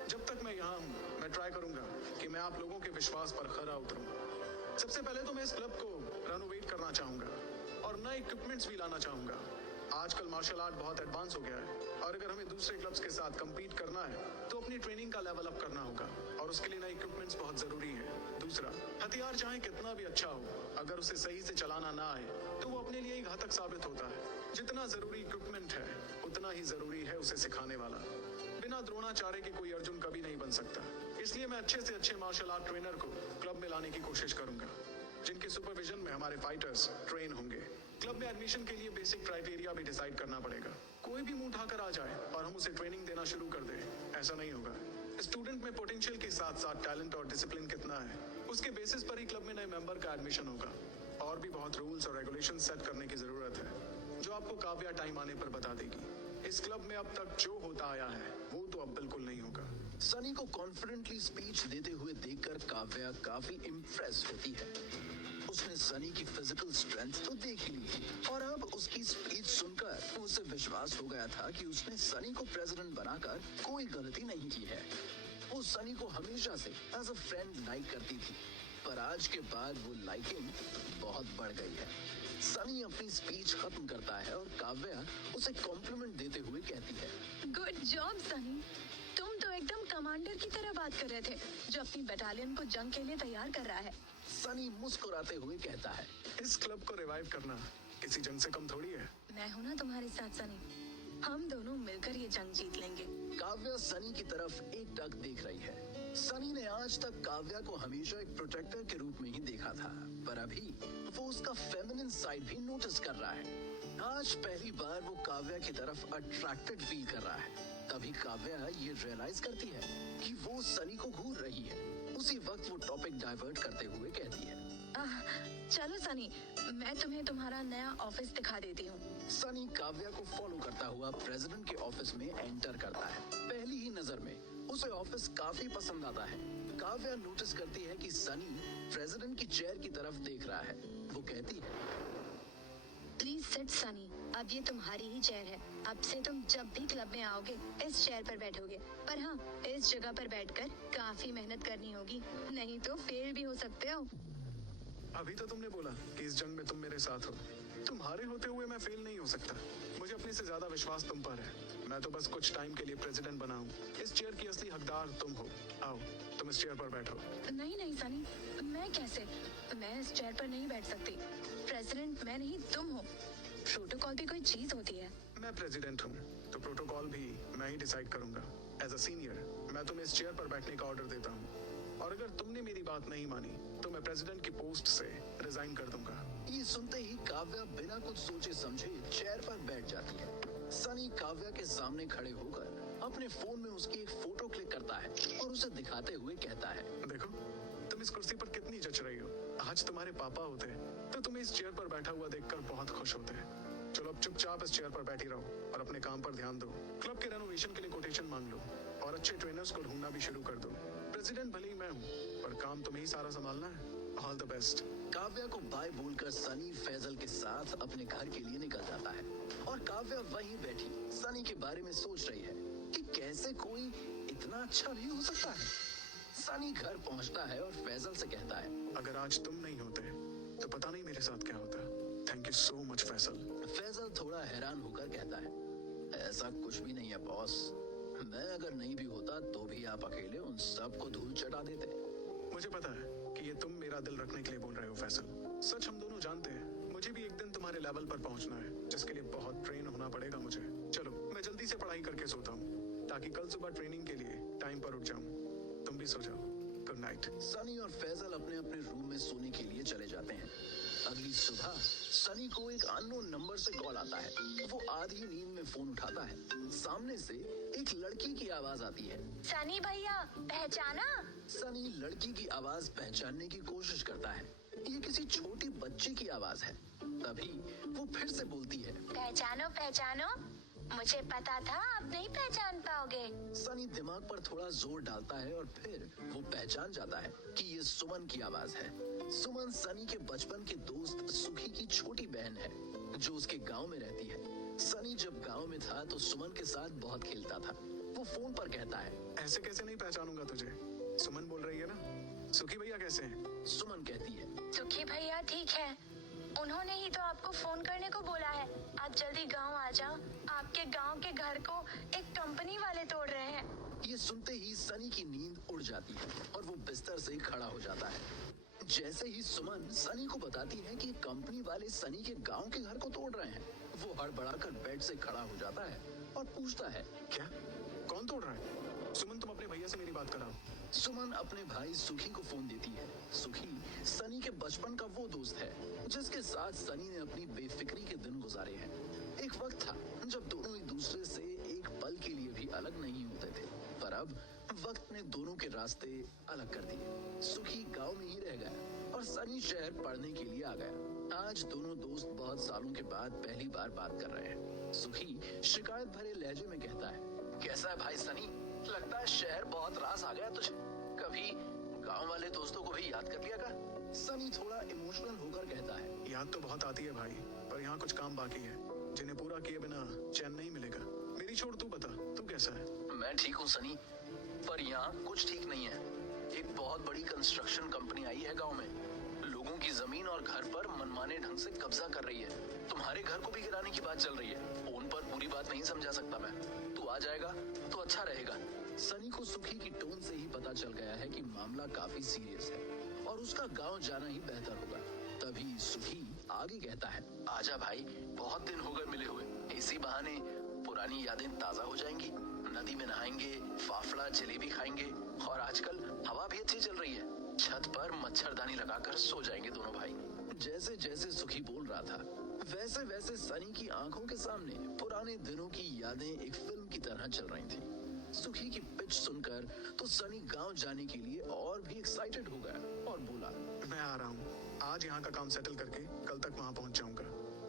जब तक मैं यहाँ हूँ मैं ट्राई करूंगा कि मैं आप लोगों के विश्वास पर खरा उतरूं। सबसे पहले तो मैं इस क्लब को रेनोवेट करना चाहूंगा और नए इक्विपमेंट्स भी लाना चाहूंगा। आजकल मार्शल आर्ट बहुत एडवांस हो गया है और अगर हमें दूसरे क्लब्स के साथ कम्पीट करना है तो अपनी ट्रेनिंग का लेवल अप करना होगा और उसके लिए नए इक्विपमेंट्स बहुत जरूरी है। दूसरा, हथियार चाहे कितना भी अच्छा हो, अगर उसे सही से चलाना ना आए तो वो अपने लिए ही घातक साबित होता है। जितना जरूरी इक्विपमेंट है उतना ही जरूरी है उसे सिखाने वाला। बिना द्रोणाचार्य के कोई अर्जुन कभी नहीं बन सकता। इसलिए मैं अच्छे से अच्छे मार्शल आर्ट ट्रेनर को क्लब में लाने की कोशिश करूंगा, जिनके सुपरविजन में हमारे फाइटर्स ट्रेन होंगे। क्लब में एडमिशन के लिए बेसिक क्राइटेरिया भी डिसाइड करना पड़ेगा। कोई भी मुंह उठाकर आ जाए और हम उसे ट्रेनिंग देना शुरू कर दें, ऐसा नहीं होगा। स्टूडेंट में पोटेंशियल के साथ साथ टैलेंट और डिसिप्लिन कितना है, उसके बेसिस पर ही क्लब में नए मेंबर का एडमिशन होगा और भी बहुत रूल्स और रेगुलेशन सेट करने की जरूरत है, जो आपको काव्या टाइम आने पर बता देगी। इस क्लब में अब तक जो होता आया है वो तो अब बिल्कुल नहीं होगा। सनी को कॉन्फिडेंटली स्पीच देते हुए देखकर काव्या काफी इम्प्रेस होती है। उसने सनी की फिजिकल स्ट्रेंथ तो देख ही ली थी और अब उसकी स्पीच सुनकर उसे विश्वास हो गया था कि उसने सनी को प्रेसिडेंट बनाकर कोई गलती नहीं की है। वो सनी को हमेशा से एज अ फ्रेंड लाइक करती थी, पर आज के बाद वो लाइकिंग बहुत बढ़ गई है। सनी अपनी स्पीच खत्म करता है और काव्या उसे कॉम्प्लीमेंट देते हुए कहती है, गुड जॉब सनी, तुम तो एकदम कमांडर की तरह बात कर रहे थे जो अपनी बटालियन को जंग के लिए तैयार कर रहा है। सनी मुस्कुराते हुए कहता है, इस क्लब को रिवाइव करना किसी जंग से कम थोड़ी है। मैं हूं ना तुम्हारे साथ सनी, हम दोनों मिलकर ये जंग जीत लेंगे। काव्या सनी की तरफ एकटक देख रही है। सनी ने आज तक काव्या को हमेशा एक प्रोटेक्टर के रूप में ही देखा था, पर अभी वो उसका फेमिनिन साइड भी नोटिस कर रहा है। आज पहली बार वो काव्या की तरफ अट्रैक्टेड फील कर रहा है। तभी काव्या ये रियलाइज करती है कि वो सनी को घूर रही है। उसी वक्त वो टॉपिक डाइवर्ट करते हुए कहती है, चलो सनी, मैं तुम्हें तुम्हारा नया ऑफिस दिखा देती हूँ। सनी काव्या को फॉलो करता हुआ प्रेसिडेंट के ऑफिस में एंटर करता है। पहली ही नजर में उसे ऑफिस काफी पसंद आता है। काव्या नोटिस करती है कि सनी प्रेसिडेंट की चेयर की तरफ देख रहा है। वो कहती है, प्लीज सिट सनी, अब ये तुम्हारी ही चेयर है। अब से तुम जब भी क्लब में आओगे इस चेयर पर बैठोगे, पर हाँ, इस जगह पर बैठकर काफी मेहनत करनी होगी, नहीं तो फेल भी हो सकते हो। अभी तो तुमने बोला कि इस जंग में तुम मेरे साथ हो। तुम्हारे होते हुए मैं फेल नहीं हो सकता। मुझे अपने से ज्यादा विश्वास तुम पर है। मैं तो बस कुछ टाइम के लिए प्रेसिडेंट बना हूँ। इस चेयर की असली हकदार तुम हो। आओ, तुम इस चेयर पर बैठो। नहीं नहीं सनी, मैं कैसे? मैं इस चेयर पर नहीं बैठ सकती। प्रेसिडेंट मैं नहीं, तुम हो। प्रोटोकॉल भी कोई चीज होती है। मैं प्रेसिडेंट हूँ तो प्रोटोकॉल भी मैं ही डिसाइड करूंगा। एज अ सीनियर मैं तुम्हें इस चेयर पर बैठने का ऑर्डर देता हूँ, और अगर तुमने मेरी बात नहीं मानी तो मैं प्रेसिडेंट की पोस्ट से रिजाइन कर दूंगा। ये सुनते ही काव्या बिना कुछ सोचे समझे चेयर पर बैठ जाती है। सनी काव्या के सामने खड़े होकर अपने फोन में उसकी एक फोटो क्लिक करता है और उसे दिखाते हुए कहता है, देखो तुम इस कुर्सी पर कितनी जच रही हो। आज तुम्हारे पापा होते तो तुम्हें इस चेयर पर बैठा हुआ देखकर बहुत खुश होते। चलो अब चुपचाप इस चेयर पर बैठी रहो और अपने काम पर ध्यान दो। क्लब के रेनोवेशन के लिए कोटेशन मांग लो और अच्छे ट्रेनर्स को ढूंढना भी शुरू कर दो। प्रेसिडेंट भले ही मैं हूँ, पर काम तुम्हें ही सारा संभालना है। All the best. काव्या को बाय बोलकर सनी फैजल के साथ अपने घर के लिए निकल जाता है और काव्या वहीं बैठी सनी के बारे में सोच रही है कि कैसे कोई इतना अच्छा भी हो सकता है। सनी घर पहुंचता है और फैजल से कहता है, अगर आज तुम नहीं होते तो पता नहीं मेरे साथ क्या होता। Thank you so much Faisal. Faizal थोड़ा हैरान होकर कहता है, ऐसा कुछ भी नहीं है बॉस। मैं अगर नहीं भी होता तो भी आप अकेले उन सबको धूल चटा देते। मुझे पता है कि ये तुम मेरा दिल रखने के लिए बोल रहे हो फैसल। सच हम दोनों जानते हैं। मुझे भी एक दिन तुम्हारे लेवल पर पहुंचना है, जिसके लिए बहुत ट्रेन होना पड़ेगा मुझे। चलो मैं जल्दी से पढ़ाई करके सोता हूँ ताकि कल सुबह ट्रेनिंग के लिए टाइम पर उठ जाऊँ। तुम भी सो जाओ। Good night. सनी और फैजल अपने अपने रूम में सोने के लिए चले जाते हैं। अगली सुबह सनी को एक अननोन नंबर से कॉल आता है। वो आधी नींद में फोन उठाता है। सामने से एक लड़की की आवाज आती है। सनी भैया, पहचाना? सनी लड़की की आवाज पहचानने की कोशिश करता है। ये किसी छोटी बच्ची की आवाज है। तभी वो फिर से बोलती है, पहचानो पहचानो, मुझे पता था आप नहीं पहचान पाओगे। सनी दिमाग पर थोड़ा जोर डालता है और फिर वो पहचान जाता है कि ये सुमन की आवाज है। सुमन सनी के बचपन के दोस्त सुखी की छोटी बहन है, जो उसके गांव में रहती है। सनी जब गांव में था तो सुमन के साथ बहुत खेलता था। वो फोन पर कहता है, ऐसे कैसे नहीं पहचानूंगा तुझे? सुमन बोल रही है ना? सुखी भैया कैसे हैं? सुमन कहती है, सुखी भैया ठीक है, उन्होंने ही तो आपको फोन करने को बोला है। आप जल्दी गांव आ जाओ, आपके गांव के घर को एक कंपनी वाले तोड़ रहे हैं। ये सुनते ही सनी की नींद उड़ जाती है और वो बिस्तर से खड़ा हो जाता है। जैसे ही सुमन सनी को बताती है कि कंपनी वाले सनी के गांव के घर को तोड़ रहे हैं, वो हड़बड़ाकर बेड से खड़ा हो जाता है और पूछता है, क्या? कौन तोड़ रहा है? सुमन तुम अपने भैया से मेरी बात कराओ। सुमन अपने भाई सुखी को फोन देती है। सुखी सनी के बचपन का वो दोस्त है जिसके साथ सनी ने अपनी बेफिक्री के दिन गुजारे हैं। एक वक्त था जब दोनों एक दूसरे से एक पल के लिए भी अलग नहीं होते थे, पर अब वक्त ने दोनों के रास्ते अलग कर दिए। सुखी गांव में ही रह गया और सनी शहर पढ़ने के लिए आ गया। आज दोनों दोस्त बहुत सालों के बाद पहली बार बात कर रहे हैं। सुखी शिकायत भरे लहजे में कहता है, कैसा है भाई सनी? लगता है शहर बहुत रास आ गया तुझे। कभी गांव वाले दोस्तों को भी याद कर लिया कर? सनी थोड़ा इमोशनल होकर कहता है, याद तो बहुत आती है भाई, पर यहाँ कुछ काम बाकी है जिन्हें पूरा किए बिना चैन नहीं मिलेगा। मेरी छोड़, तू बता, तू कैसा है? मैं ठीक हूँ सनी, पर यहाँ कुछ ठीक नहीं है। एक बहुत बड़ी कंस्ट्रक्शन कंपनी आई है गांव में। लोगों की जमीन और घर पर मनमाने ढंग से कब्जा कर रही है। तुम्हारे घर को भी गिराने की बात चल रही है। फोन पर पूरी बात नहीं समझा सकता मैं। तू आ जाएगा तो अच्छा रहेगा। सनी को सुखी की टोन से ही पता चल गया है कि मामला काफी सीरियस है और उसका गांव जाना ही बेहतर होगा। तभी सुखी आगे कहता है, आजा भाई, बहुत दिन हो गए मिले हुए। इसी बहाने पुरानी यादें ताजा हो जाएंगी। नदी में नहाएंगे, फाफड़ा जलेबी खाएंगे और आजकल हवा भी अच्छी चल रही है। छत पर मच्छरदानी लगाकर सो जाएंगे दोनों भाई। जैसे जैसे सुखी बोल रहा था वैसे वैसे सनी की आंखों के सामने पुराने दिनों की यादें एक फिल्म की तरह चल रही थी। सुखी की पिच सुनकर तो सनी गांव जाने के लिए और भी एक्साइटेड हो गया और बोला, मैं आ रहा हूँ। आज यहाँ का काम सेटल करके कल तक वहाँ पहुँच जाऊंगा।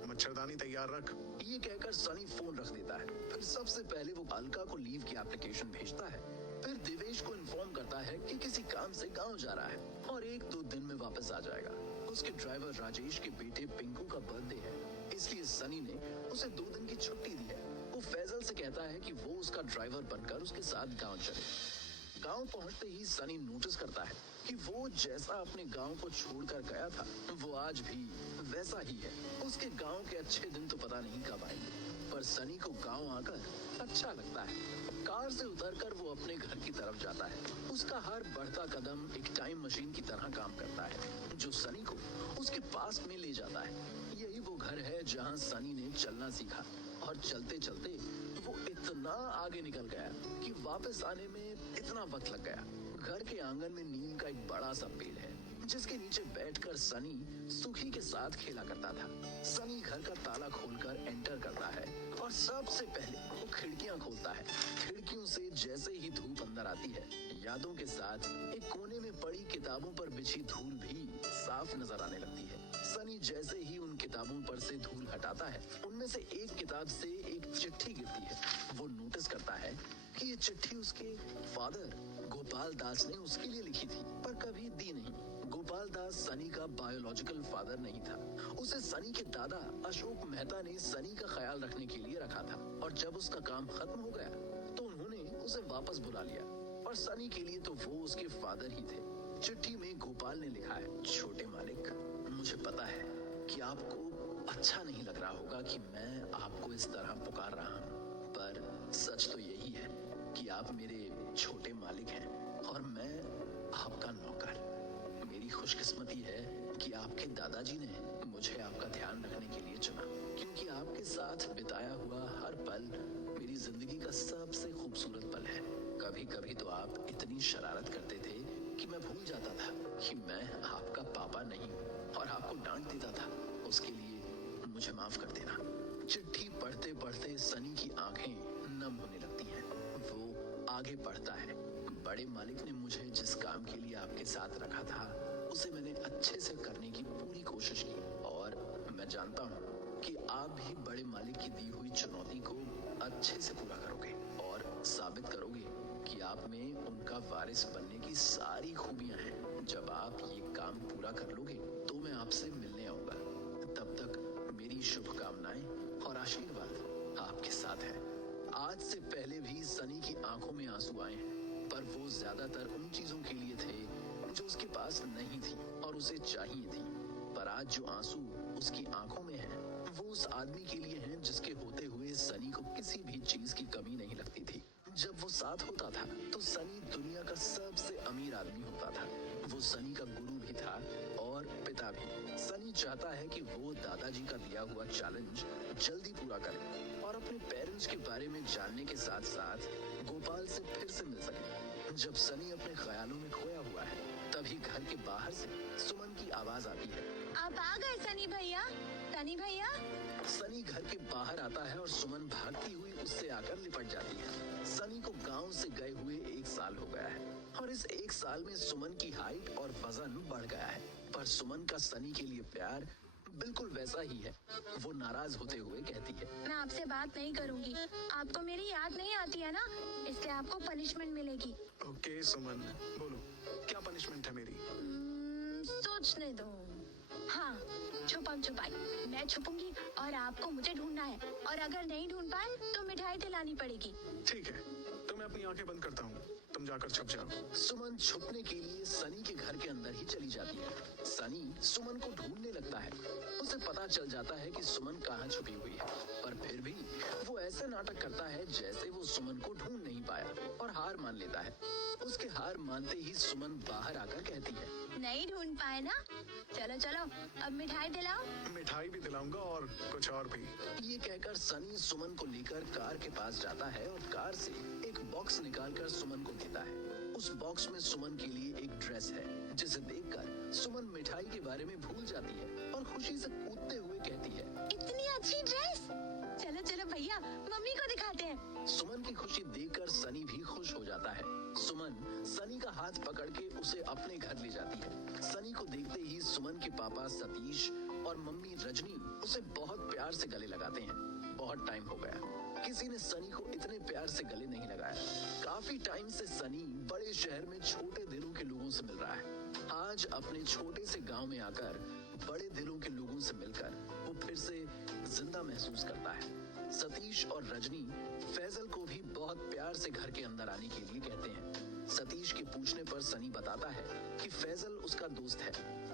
मच्छरदानी तैयार रख। ये कहकर सनी फोन रख देता है। फिर सबसे पहले वो अलका को लीव की एप्लीकेशन भेजता है। फिर दिवेश को इन्फॉर्म करता है कि किसी काम से गांव जा रहा है और 1-2 दिन में वापस आ जाएगा। उसके ड्राइवर राजेश के बेटे पिंकू का बर्थडे है, इसलिए सनी ने उसे 2 दिन की छुट्टी दी है। वो फैजल से कहता है कि वो उसका ड्राइवर बनकर उसके साथ गांव चले। गांव पहुंचते ही सनी नोटिस करता है कि वो जैसा अपने गांव को छोड़कर गया था वो आज भी वैसा ही है। उसके गांव के अच्छे दिन तो पता नहीं कब आएंगे, पर सनी को गांव आकर अच्छा लगता है। कार से उतरकर वो अपने घर की तरफ जाता है। उसका हर बढ़ता कदम एक टाइम मशीन की तरह काम करता है जो सनी को उसके पास में ले जाता है। यही वो घर है जहाँ सनी ने चलना सीखा और चलते चलते वो इतना आगे निकल गया कि वापस आने में इतना वक्त लग गया। घर के आंगन में नीम का एक बड़ा सा पेड़ है जिसके नीचे बैठकर सनी सुखी के साथ खेला करता था। सनी घर का ताला खोलकर एंटर करता है और सबसे पहले वो खिड़कियां खोलता है। खिड़कियों से जैसे ही धूप अंदर आती है, यादों के साथ एक कोने में पड़ी किताबों पर बिछी धूल भी साफ नजर आने लगती है। सनी जैसे ही उन किताबों पर से धूल हटाता है, उनमें से एक किताब से एक चिट्ठी गिरती है। वो नोटिस करता है कि ये चिट्ठी उसके फादर गोपाल दास ने उसके लिए लिखी थी, पर कभी दी नहीं। गोपाल दास सनी का बायोलॉजिकल फादर नहीं था। उसे सनी के दादा अशोक मेहता ने सनी का ख्याल रखने के लिए रखा था और जब उसका काम खत्म हो गया तो उन्होंने उसे वापस बुला लिया। और सनी के लिए तो वो उसके फादर ही थे। चिट्ठी में गोपाल ने लिखा है, छोटे मालिक, मुझे पता है कि आपको अच्छा नहीं लग रहा होगा कि मैं आपको इस तरह पुकार रहा हूँ, पर सच तो यही है कि आप मेरे छोटे मालिक हैं और मैं आपका नौकर। मेरी खुशकिस्मती है कि आपके दादाजी ने मुझे आपका ध्यान रखने के लिए चुना, क्योंकि आपके साथ बिताया हुआ हर पल मेरी जिंदगी का सबसे खूबसूरत पल है। कभी कभी तो आप इतनी शरारत करते थे कि मैं भूल जाता था कि मैं आपका पापा नहीं हूँ और आपको डांट देता था। उसके लिए मुझे माफ कर देना। चिट्ठी पढ़ते पढ़ते सनी की आंखें नम होने लगती हैं। वो आगे पढ़ता है, बड़े मालिक ने मुझे जिस काम के लिए आपके साथ रखा था उसे मैंने अच्छे से करने की पूरी कोशिश की और मैं जानता हूँ कि आप भी बड़े मालिक की दी हुई चुनौती को अच्छे से पूरा करोगे और साबित करोगे कि आप में उनका वारिस बनने की सारी खूबियां हैं। जब आप ये काम पूरा कर लोगे तो मैं आपसे मिलने आऊंगा। तब तक मेरी शुभकामनाएं और आशीर्वाद आपके साथ है। आज से पहले भी सनी की आंखों में आंसू आए हैं, पर वो ज्यादातर उन चीजों के लिए थे जो उसके पास नहीं थी और उसे चाहिए थी। पर आज जो आंसू उसकी आंखों में हैं, वो उस आदमी के लिए हैं जिसके होते हुए सनी को किसी भी चीज की कमी नहीं लगती थी। जब वो साथ होता था तो सनी दुनिया का सबसे अमीर आदमी होता था। वो सनी का गुरु भी था और पिता भी। सनी चाहता है कि वो दादाजी का दिया हुआ चैलेंज जल्दी पूरा करे और अपने पेरेंट्स के बारे में जानने के साथ साथ गोपाल से फिर से मिल सके। जब सनी अपने ख्यालों में खोया हुआ है, तभी घर के बाहर से सुमन की आवाज आती है। आप आ गए सनी भैया? सनी भैया? सनी घर के बाहर आता है और सुमन भागती हुई उससे आकर लिपट जाती है। सनी को गांव से गए हुए 1 साल हो गया है और इस 1 साल में सुमन की हाइट और वजन बढ़ गया है। पर सुमन का सनी के लिए प्यार बिल्कुल वैसा ही है। वो नाराज होते हुए कहती है, मैं आपसे बात नहीं करूंगी। आपको मेरी याद नहीं आती है ना, इसलिए आपको पनिशमेंट मिलेगी। ओके सुमन, बोलो क्या पनिशमेंट है मेरी? सोचने दो। हाँ, छुपम छुपाई। मैं छुपूंगी और आपको मुझे ढूंढना है, और अगर नहीं ढूंढ पाए तो मिठाई दिलानी पड़ेगी। ठीक है, तो मैं अपनी आंखें बंद करता हूँ, तुम जाकर छुप जाओ। सुमन छुपने के लिए सनी के घर के अंदर ही चली जाती है। सनी सुमन को ढूंढने लगता है। उसे पता चल जाता है कि सुमन कहाँ छुपी हुई है, पर फिर भी वो ऐसे नाटक करता है जैसे वो सुमन को ढूंढ नहीं पाया और हार मान लेता है। उसके हार मानते ही सुमन बाहर आकर कहती है, नहीं ढूंढ पाए ना, चलो चलो अब मिठाई दिलाओ। मिठाई भी दिलाऊंगा और कुछ और भी। ये कहकर सनी सुमन को लेकर कार के पास जाता है और कार से एक बॉक्स निकालकर सुमन को देता है। उस बॉक्स में सुमन के लिए एक ड्रेस है, जिसे देखकर सुमन मिठाई के बारे में भूल जाती है और खुशी से कूदते हुए कहती है, इतनी अच्छी ड्रेस, चलो चलो भैया मम्मी को दिखाते हैं। सुमन की खुशी देखकर सनी भी खुश हो जाता है। सुमन सनी का हाथ पकड़ के उसे अपने घर ले जाती है। सनी को देखते ही सुमन के पापा सतीश और मम्मी रजनी उसे बहुत प्यार से गले लगाते हैं। बहुत टाइम हो गया किसी ने सनी को इतने प्यार से गले नहीं लगाया। काफी टाइम से सनी बड़े शहर में छोटे दिलों के लोगों से मिल रहा है। आज अपने छोटे से गांव में आकर बड़े दिलों के लोगों से मिलकर वो फिर से जिंदा महसूस करता है। सतीश और रजनी फैजल को भी बहुत प्यार से घर के अंदर आने के लिए कहते हैं। सतीश के पूछने पर सनी बताता है कि फैजल उसका दोस्त है।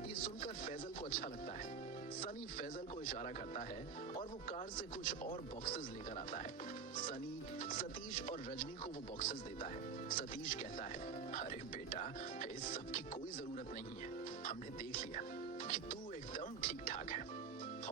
ये सुनकर फैजल को अच्छा लगता है। सनी फैजल को इशारा करता है और वो कार से कुछ और बॉक्सेस लेकर आता है। सनी सतीश और रजनी को वो बॉक्सेस देता है। सतीश कहता है, अरे बेटा, इस सब की कोई जरूरत नहीं है। हमने देख लिया कि तू एकदम ठीक ठाक है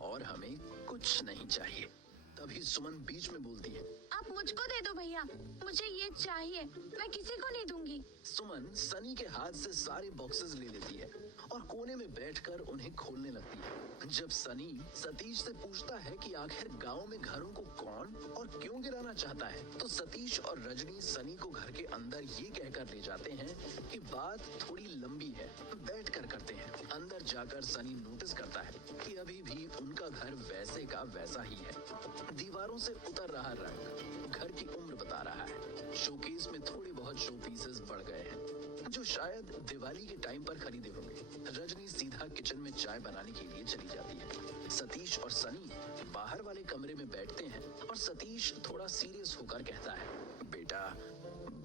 और हमें कुछ नहीं चाहिए। तभी सुमन बीच में बोलती है, आप मुझको दे दो भैया, मुझे ये चाहिए, मैं किसी को नहीं दूंगी। सुमन सनी के हाथ से सारे बॉक्सेस ले लेती है और कोने में बैठकर उन्हें खोलने लगती है। जब सनी सतीश से पूछता है कि आखिर गांव में घरों को कौन और क्यों गिराना चाहता है, तो सतीश और रजनी सनी को घर के अंदर ये कहकर ले जाते हैं कि बात थोड़ी लंबी है, बैठकर करते हैं। अंदर जाकर सनी नोटिस करता है कि अभी भी उनका घर वैसे का वैसा ही है। दीवारों से उतर रहा रंग घर की उम्र बता रहा है। शोकेस में थोड़े बहुत शो पीसेस बढ़ गए हैं, जो शायद दिवाली के टाइम पर खरीदे होंगे। रजनी सीधा किचन में चाय बनाने के लिए चली जाती है। सतीश और सनी बाहर वाले कमरे में बैठते हैं और सतीश थोड़ा सीरियस होकर कहता है, बेटा,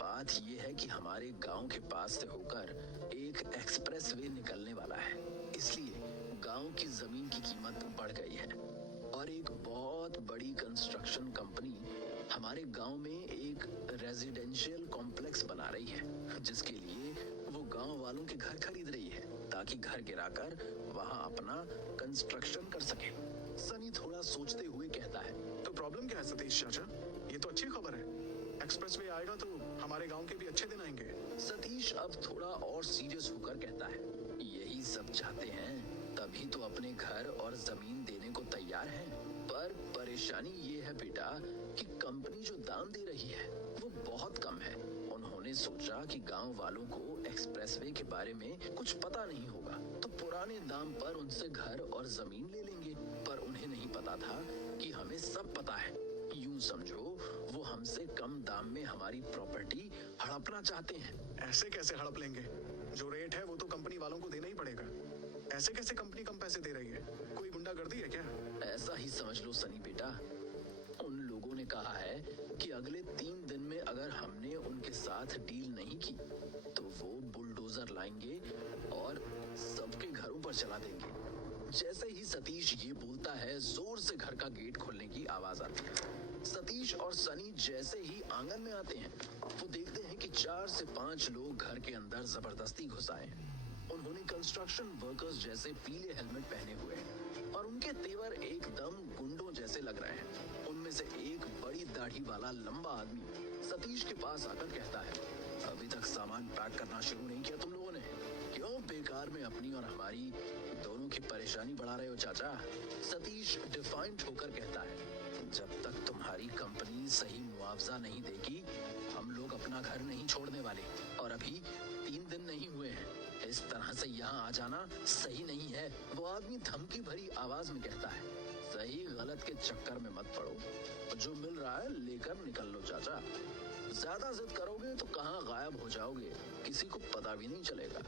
बात ये है कि हमारे गांव के पास से होकर एक एक्सप्रेसवे निकलने वाला है, इसलिए गांव की जमीन की कीमत बढ़ गई है और एक बहुत बड़ी कंस्ट्रक्शन कंपनी हमारे गांव में एक रेजिडेंशियल कॉम्प्लेक्स बना रही है, जिसके लिए वो गांव वालों के घर खरीद रही है ताकि घर गिराकर वहां अपना कंस्ट्रक्शन कर सके। सनी थोड़ा सोचते हुए कहता है, तो प्रॉब्लम क्या है सतीश चाचा? ये तो अच्छी खबर है। एक्सप्रेसवे आएगा तो हमारे गांव के भी अच्छे दिन आएंगे। सतीश अब थोड़ा और सीरियस होकर कहता है, यही सब चाहते हैं तभी तो अपने घर और जमीन देने को तैयार हैं। पर परेशानी ये है बेटा कि कंपनी जो दाम दे रही है वो बहुत कम है। उन्होंने सोचा कि गांव वालों को एक्सप्रेसवे के बारे में कुछ पता नहीं होगा तो पुराने दाम पर उनसे घर और जमीन ले लेंगे, पर उन्हें नहीं पता था कि हमें सब पता है। यूं समझो वो हमसे कम दाम में हमारी प्रॉपर्टी हड़पना चाहते हैं। ऐसे कैसे हड़प लेंगे? जो रेट है वो तो कंपनी वालों को देना ही पड़ेगा। ऐसे कैसे कंपनी कम पैसे दे रही है? कोई गुंडागर्दी है क्या? ऐसा ही समझ लो सनी बेटा। उन लोगों ने कहा है कि अगले 3 दिन में अगर हमने उनके साथ डील नहीं की तो वो बुलडोजर लाएंगे और सबके घरों पर चला देंगे। जैसे ही सतीश ये बोलता है, जोर से घर का गेट खोलने की आवाज आती है। सतीश और सनी जैसे ही आंगन में आते हैं, वो देखते हैं कि 4 से 5 लोग घर के अंदर जबरदस्ती घुस आए हैं। उन्होंने कंस्ट्रक्शन वर्कर्स जैसे पीले हेलमेट पहने हुए हैं और उनके तेवर एकदम गुंडों जैसे लग रहे हैं। उनमें से एक बड़ी दाढ़ी वाला लंबा आदमी सतीश के पास आकर कहता है, अभी तक सामान पैक करना शुरू नहीं किया तुम लोगों ने? क्यों बेकार में अपनी और हमारी दोनों की परेशानी बढ़ा रहे हो चाचा? सतीश डिफाइंट होकर कहता है, जब तक तुम्हारी कंपनी सही मुआवजा नहीं देगी हम लोग अपना घर नहीं छोड़ने वाले। और अभी 3 दिन नहीं हुए हैं इस तरह से यहाँ आ जाना सही नहीं है। वो आदमी धमकी भरी आवाज में कहता है, सही गलत के चक्कर में मत पड़ो, जो मिल रहा है लेकर निकल लो चाचा। ज्यादा जिद करोगे तो कहाँ गायब हो जाओगे, किसी को पता भी नहीं चलेगा।